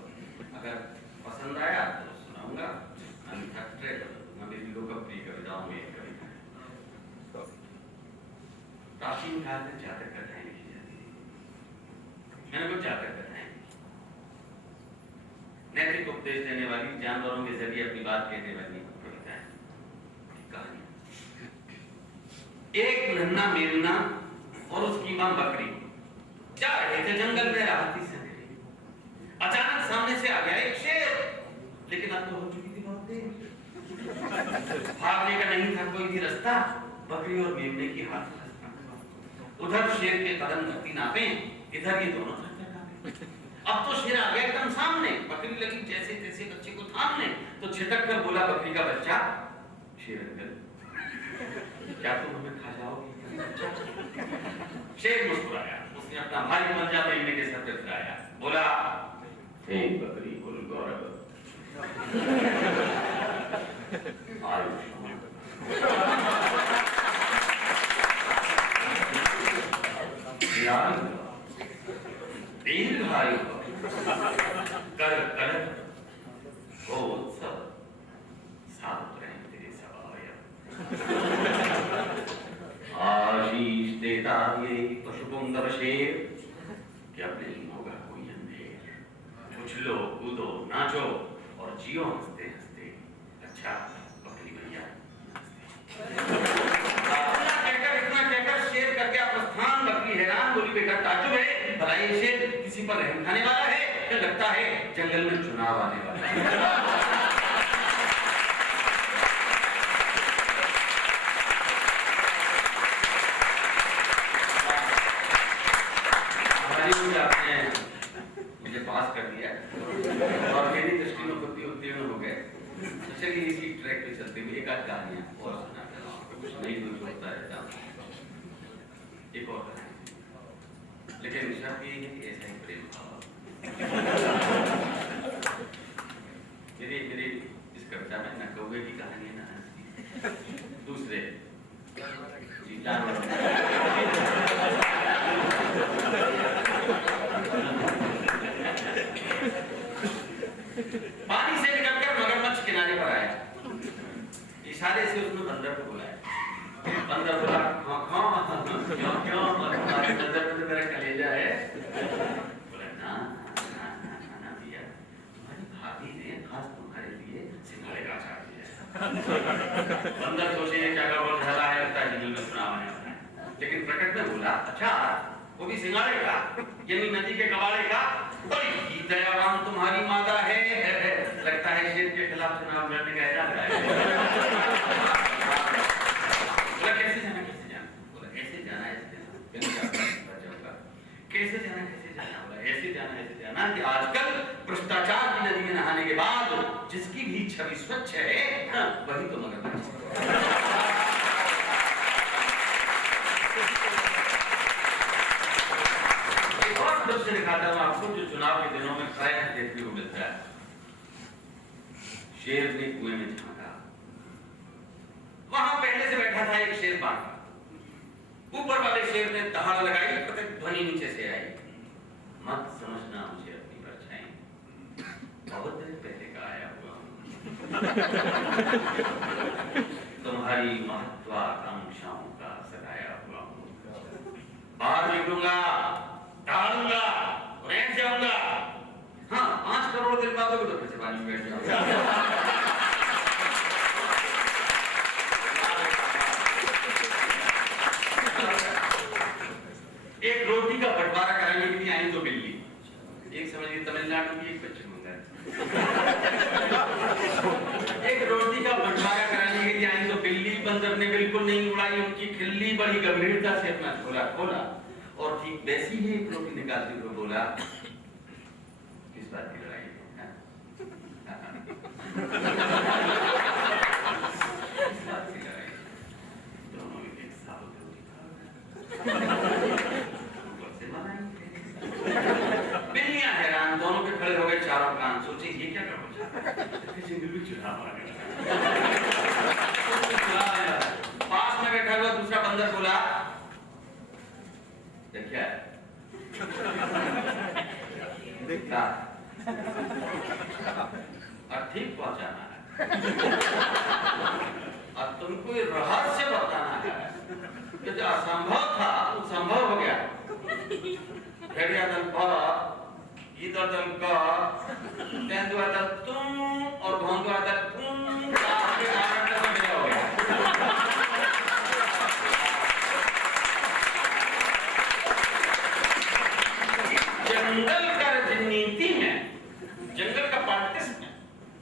अगर पसंद आया तो सुनाऊंगा, अन्यथा ट्रेड मेरी लोकप्रिय कविताओं में एक कविता है। प्राचीन काल में जातक कथाएं लिखी जाती थी। मैंने कुछ जातक कथाएं नैतिक उपदेश देने वाली, जानवरों के जरिए अपनी बात कहने वाली कविताएं, कहानी। एक नन्हा मेमना और उसकी मां बकरी जा रहे थे जंगल में राहती से। अचानक सामने से आ गया एक शेर, लेकिन अब तो हो चुकी थी बहुत देर। भागने का नहीं था कोई भी रास्ता, बकरी और मेमने की हाथ रास्ता। उधर शेर के कदम धरती नापे, इधर ये दोनों थर-थर कांपे। अब तो शेर आ गया एकदम सामने, बकरी लगी जैसे तैसे बच्चे को थामने, तो छिटक कर बोला बकरी का बच्चा, शेर अंकल क्या तुम हमें खा जाओगे? शेर मुस्कुराया, उसने अपना भारी पंजा मेमने के सर पे फिराया, बोला हे बकरी कुल गौरव दीर्घायु कर कर हो उत्सव साथ रहें तेरे सवाया। आशीष देता ये पशुपुंगव शेर कि अब नहीं होगा कोई अंधेर। उछलो कूदो नाचो और जियो हंसते हंसते। अच्छा बकरी भैया इतना कहकर शेर कर गया प्रस्थान। बकरी हैरान, बोली बेटा ताज्जुब है, भला ये शेर किसी पर रहम खाने वाला है या लगता है जंगल में चुनाव आने वाला है। आपने मुझे पास कर दिया और मेरी दृष्टि में खुद भी उत्तीर्ण हो गए। चलिए इसी ट्रैक पे चलते हुए एक आध कहानियां सुनता रहता हूँ। एक और कहानी, लेकिन शर्त ये है कि ऐसा ही प्रेम भाव। मेरी इस कविता में न कौवे की कहानी है न हंस की, दूसरे जी जानवर। पानी से निकलकर मगरमच्छ किनारे पर आया, इशारे से उसने बंदर को बुलाया। बंदर बोला क्यों तुम्हारे नजर में तो मेरा कलेजा है। बोला ना भैया, तुम्हारी भाभी ने खास तुम्हारे लिए सिंघाड़े का अचार दिया। बंदर सोचे क्या बोल रहा है, लगता है जंगल में सुना है, लेकिन प्रकट में बोला अच्छा वो भी सिंघाड़े का, यानी नदी के कबाड़े का। बड़ी दयावान तुम्हारी माता है, लगता है शेर के खिलाफ चुनाव लड़ने का इरादा है। बोला कैसे जाना कैसे जाना? बोला ऐसे जाना ऐसे जाना। कैसे जाना कैसे जाना? बोला ऐसे जाना ऐसे जाना कि आजकल भ्रष्टाचार की नदी में नहाने के बाद जिसकी भी छवि स्वच्छ है वही तो मगरमच्छ। से दिखाता हूं आपको जो चुनाव के दिनों में प्रायः देखने को मिलता है। शेर ने कुएं में झांका, वहां पहले से बैठा था एक शेर बांका। ऊपर वाले शेर ने दहाड़ लगाई, ध्वनि नीचे से आई, मत समझना मुझे अपनी परछाई, बहुत देर पहले का आया हुआ तुम्हारी महत्वाकांक्षाओं का सताया हुआ हूं। बाहर निकलूंगा, डालूंगा और ऐसे जाऊंगा। हाँ 5 करोड़ दिल बातों को तो फिर से पानी में बैठ जाऊंगा। एक रोटी का बंटवारा कराने के लिए आई तो बिल्ली, एक समझिए तमिलनाडु की एक पश्चिम बंगाल। एक रोटी का बंटवारा कराने के लिए आई तो बिल्ली, बंदर ने बिल्कुल नहीं उड़ाई उनकी खिल्ली, बड़ी गंभीरता से अपना झोला खोला और ठीक वैसी ही एक रोटी निकालते हुए बोला किस बात की लड़ाई है? किस बात की लड़ाई? दोनों एक साबुत रोटी खा ऊपर से मनाई। बिल्लियां हैरान, दोनों के खड़े हो गए चारों कान, सोचे ये क्या कर भी चुनाव आ गया। पास में बैठा हुआ दूसरा बंदर बोला क्या देखता और ठीक पहुंचाना है और तुमको ये रहस्य बताना है कि जो असंभव था वो संभव हो गया। भेड़िया दल पर, गीदड़ दल का, तेंदुआ दल तुम और भौंदुआ दल तुम आपके कारण में मिला हो गया। जंगल का राजनीति में, जंगल का पॉलिटिक्स में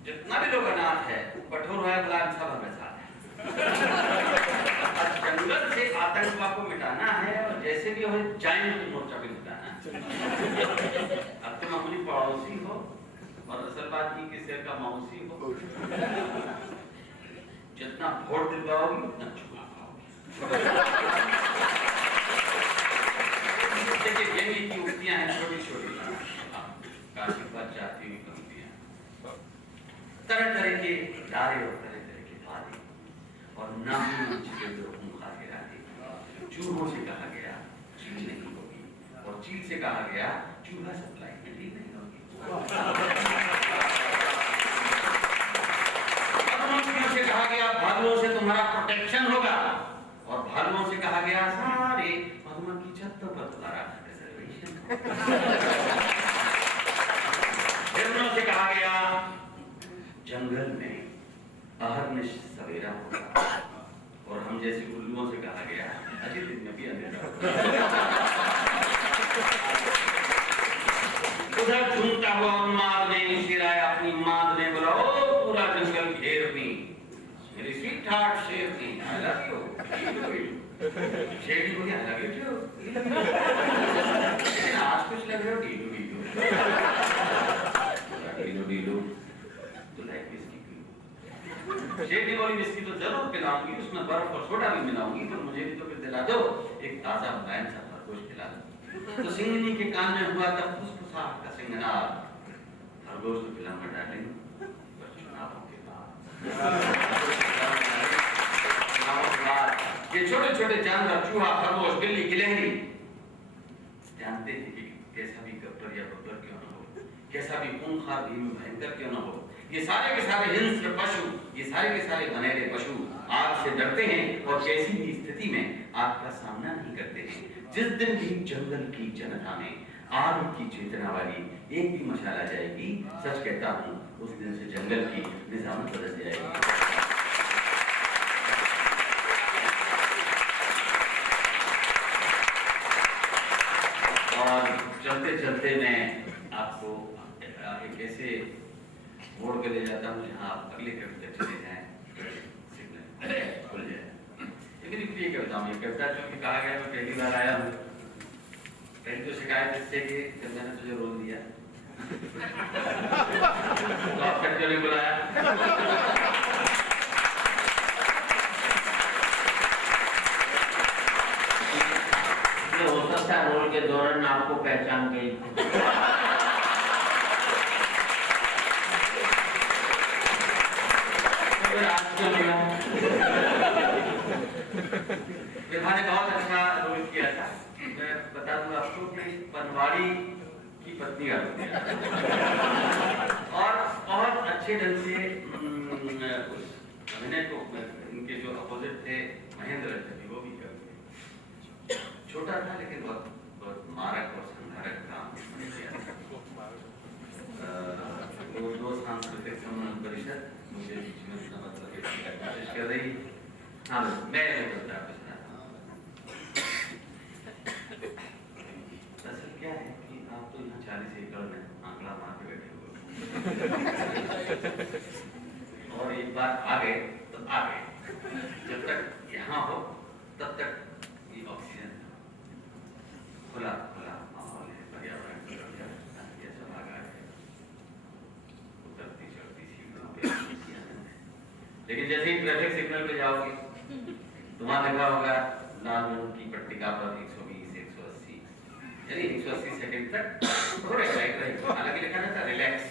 जितना भी लोग अनाथ है, कठोर है बला सब हमें साथ है। जंगल से आतंकवाद को मिटाना है और जैसे भी हो जाइंट मोर्चा भी मिटाना है। अब तो मामूली पड़ोसी हो और असल बात ये कि शेर का मौसी हो, जितना वोट दिलवाओगे उतना छुपा पाओगे। देखिए ये की उक्तियां हैं छोटी छोटी, काफी बात चाहती हुई पंक्तियां, तरह तरह के दारे और तरह तरह के वादे और नाम जिसे लोग मुखा के राते। चूहों से कहा गया चील नहीं होगी और चील से कहा गया चूहा सप्लाई में भी नहीं होगी। मधुमक्खियों से कहा गया भालुओं से तुम्हारा प्रोटेक्शन होगा और भालुओं से कहा गया सारे मधुमक्खी छत्तों पर तुम्हारा रिजर्वेशन। हिरणों से कहा गया जंगल में अहर्निश सवेरा होगा और हम जैसे उल्लुओं से कहा गया अजय दिन में भी अंधेरा उधर झूमता हुआ उन्माद ने निशिराया अपनी माद ने बोला ओ पूरा जंगल घेर दी मेरी स्वीट हार्ट शेर थी आई लव यू शेर को क्या लगे क्यों आज कुछ लग रहे हो डीलू डीलू डीलू डीलू तो लाइक इसकी शेरनी वाली विस्की तो जरूर पिलाऊंगी, उसमें बर्फ और सोडा भी मिलाऊंगी, पर मुझे भी तो फिर दिला दो एक ताजा बैन सा खरगोश खिला दो। तो सिंगनी के कान में हुआ था फुसफुसाहट का सिंगनार, खरगोश तो पिलाऊंगा डार्लिंग, पर चुनावों के बाद ये छोटे छोटे जानवर, चूहा, खरगोश, बिल्ली, गिलहरी, जानते थे कि कैसा भी गब्बर या बब्बर क्यों न हो, कैसा भी खूंखार भीम भयंकर क्यों न हो, ये सारे के सारे हिंस्र पशु, ये सारे के सारे घनेरे पशु आग से डरते हैं और कैसी भी स्थिति में आग का सामना नहीं करते हैं। जिस दिन भी जंगल की जनता में आग की चेतना वाली एक भी मशाल आ जाएगी, सच कहता हूँ उस दिन से जंगल की निजामत बदल जाएगी। और चलते चलते मैं आपको एक ऐसे मोड़ के ले जाता हूँ जहाँ आप अगले कविता चले जाएं, सिग्नल खुल जाए। लेकिन प्रिय कविता में कविता चूंकि कहा गया मैं पहली बार आया हूँ, पहली तो शिकायत इससे कि जब मैंने तुझे रोल दिया तो आप फिर क्यों नहीं बुलाया। हो सकता है रोल के दौरान आपको पहचान गई। विभा ने बहुत अच्छा रोल किया था। मैं बता दूं आपको कि बनवाड़ी की पत्नी का रोल किया और बहुत अच्छे ढंग से उस अभिनय को, इनके जो अपोजिट थे महेंद्र थे, वो भी कर छोटा था लेकिन बहुत बहुत मारक और संहारक काम किया था। वो दो सांस्कृतिक सम्मेलन परिषद मुझे बीच में कोशिश कर रही। हाँ मैं दरअसल क्या है कि आप तो यहाँ 40 एकड़ में आंकड़ा मार के बैठे हुए और एक बार आ गए तो आ गए, जब तक यहाँ हो तब तक ये ऑक्सीजन खुला खुला माहौल है, पर्यावरण ये सब आ गया है, उतरती चढ़ती सीढ़ियों पे। लेकिन जैसे ही ट्रैफिक सिग्नल पे जाओगे तो वहां लिखा होगा लाल रंग की पट्टिका पर 120 180 यानी 180 सेकंड तक थोड़े राइट रहेगा, हालांकि लिखा रहता रिलैक्स।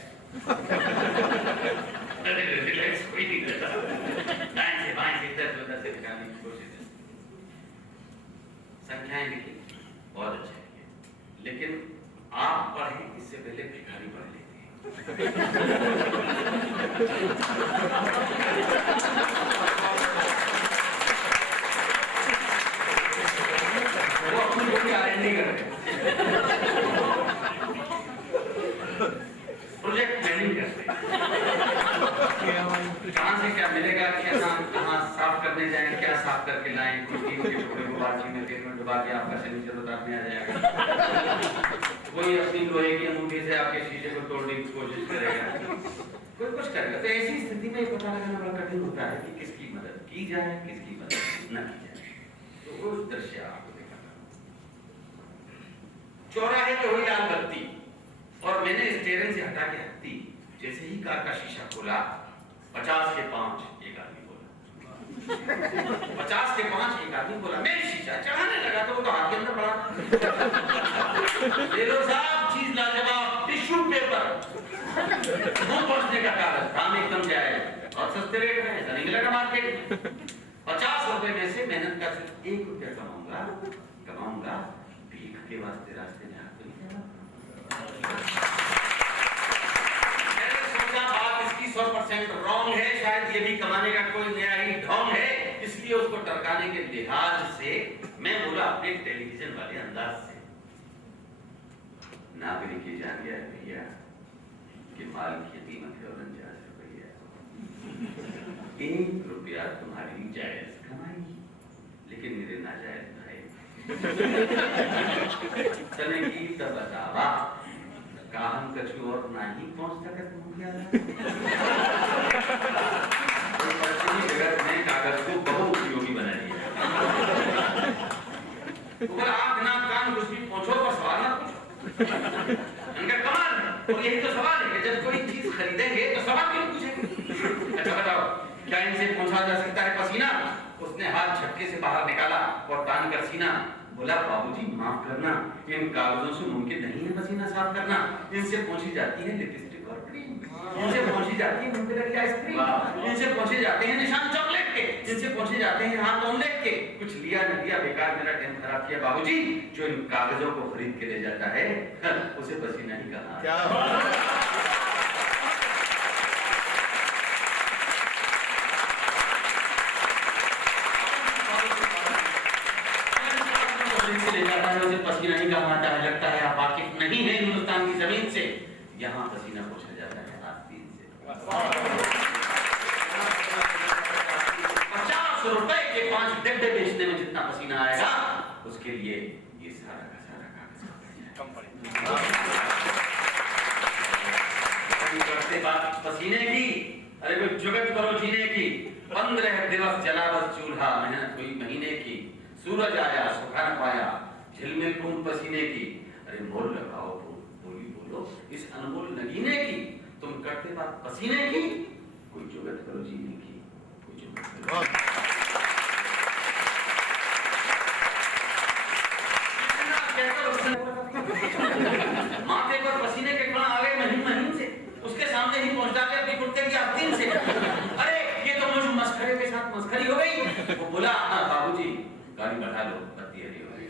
रिलैक्स कोई नहीं करता, दाएं से बाएं से इधर उधर से निकालने की कोशिश है। संख्याएं लिखी बहुत अच्छा है, लेकिन आप पढ़ें इससे पहले भिखारी पढ़ लेते हैं। वो अपनी कोई आयरन नहीं करते, प्रोजेक्ट प्लानिंग करते, कहाँ से क्या मिलेगा, कहाँ साफ करने जाएं, क्या साफ करके लाएं, कुर्ती के टुकड़े को बाल्टी में तेल में डुबा के आपका शरीर उतारने आ जाएगा। कोई अपनी लोहे की अंगूठी से आपके शीशे को तोड़ने की कोशिश करेगा, कोई कुछ करेगा। तो ऐसी स्थिति में पता लगाना बड़ा कठिन होता है कि किसकी मदद की जाए, किसकी मदद न की जाए। तो वो दृश्य आपको देखा था, चौराहे पे हुई लाल बत्ती और मैंने स्टीयरिंग से हटा के हत्ती, जैसे ही कार का शीशा खोला 50 के 5 एक आदमी बोला, 50 के 5 एक आदमी बोला। मैं शीशा चढ़ाने लगा तो वो तो हाथ के अंदर पड़ा। ले लो साहब चीज लाजवाब, टिश्यू पेपर, मुंह पोंछने का कागज, दाम एकदम जायज और सस्ते रेट में, ऐसा नहीं मिलेगा मार्केट में। 50 रुपए में से मेहनत का सिर्फ 1 रुपया कमाऊंगा, भीख के वास्ते रास्ते में हाथ तो नहीं जाना। मैंने सोचा बात इसकी 100% रॉन्ग है, शायद ये भी कमाने का कोई नया ही ढोंग है, इसलिए उसको टरकाने के लिहाज से मैं बोला अपने टेलीविजन वाले अंदाज से, नागरिक ये जान गया है भैया कि माल की कीमत है 49 रुपया, 1 रुपया तुम्हारी जायज कमाई, लेकिन मेरे नाजायज भाई तने की तब बतावा काहन कछु और नहीं पहुंच तक मुझे तो पश्चिमी जगत ने कागज को बहुउपयोगी बना दिया। ऊपर आंख नाक कान कुछ भी पूछो पर सवाल ना पूछो, इनका कमाल। और यही तो सवाल है कि जब कोई चीज खरीदेंगे तो सवाल क्यों पूछेंगे। अच्छा बताओ क्या इनसे पूछा जा सकता है पसीना? उसने हाथ झटके से बाहर निकाला और तान कर सीना, बोला बाबूजी माफ करना, इन कागजों से मुमकिन नहीं है पसीना साफ करना। इनसे पूछी जाती है लिपस्टिक और क्रीम, इनसे पूछी जाती है मुंह पे लगी आइसक्रीम, इनसे पूछे जाते हैं निशान चॉकलेट के, इनसे पूछे जाते हैं हाथ ऑमलेट के। कुछ लिया न दिया, बेकार मेरा टाइम खराब किया बाबूजी। जो इन कागजों को खरीद के ले जाता है उसे पसीना ही कहा। क्या ले जाता है उसे पसीना ही कमाता है। लगता है आप वाकिफ नहीं है हिंदुस्तान की जमीन से। यहाँ पसीना पूछा जाता है आस्तीन से। 50 रुपए के 5 डब्बे बेचने में जितना पसीना आएगा उसके लिए ये सारा का सारा कागज करते बात पसीने की। अरे कोई जुगत करो जीने की। 15 दिवस जला बस चूल्हा, मेहनत हुई महीने की। सूरज आया सुखा न पाया, झिलमिल बूंद पसीने की। अरे मोल लगाओ बोली बोलो इस अनमोल नगीने की। तुम करते बात पसीने की, कोई जुगत करो जीने की, कोई जुगत करो। माथे पर पसीने के कण आ गए महीन महीन से, उसके सामने ही पहुंच डाले अपनी कुर्ते की आस्तीन से। अरे ये तो मुझे मस्खरे के साथ मस्खरी हो गई। वो बोला बाबूजी गाड़ी बढ़ा लो, बत्ती हरी हो गई।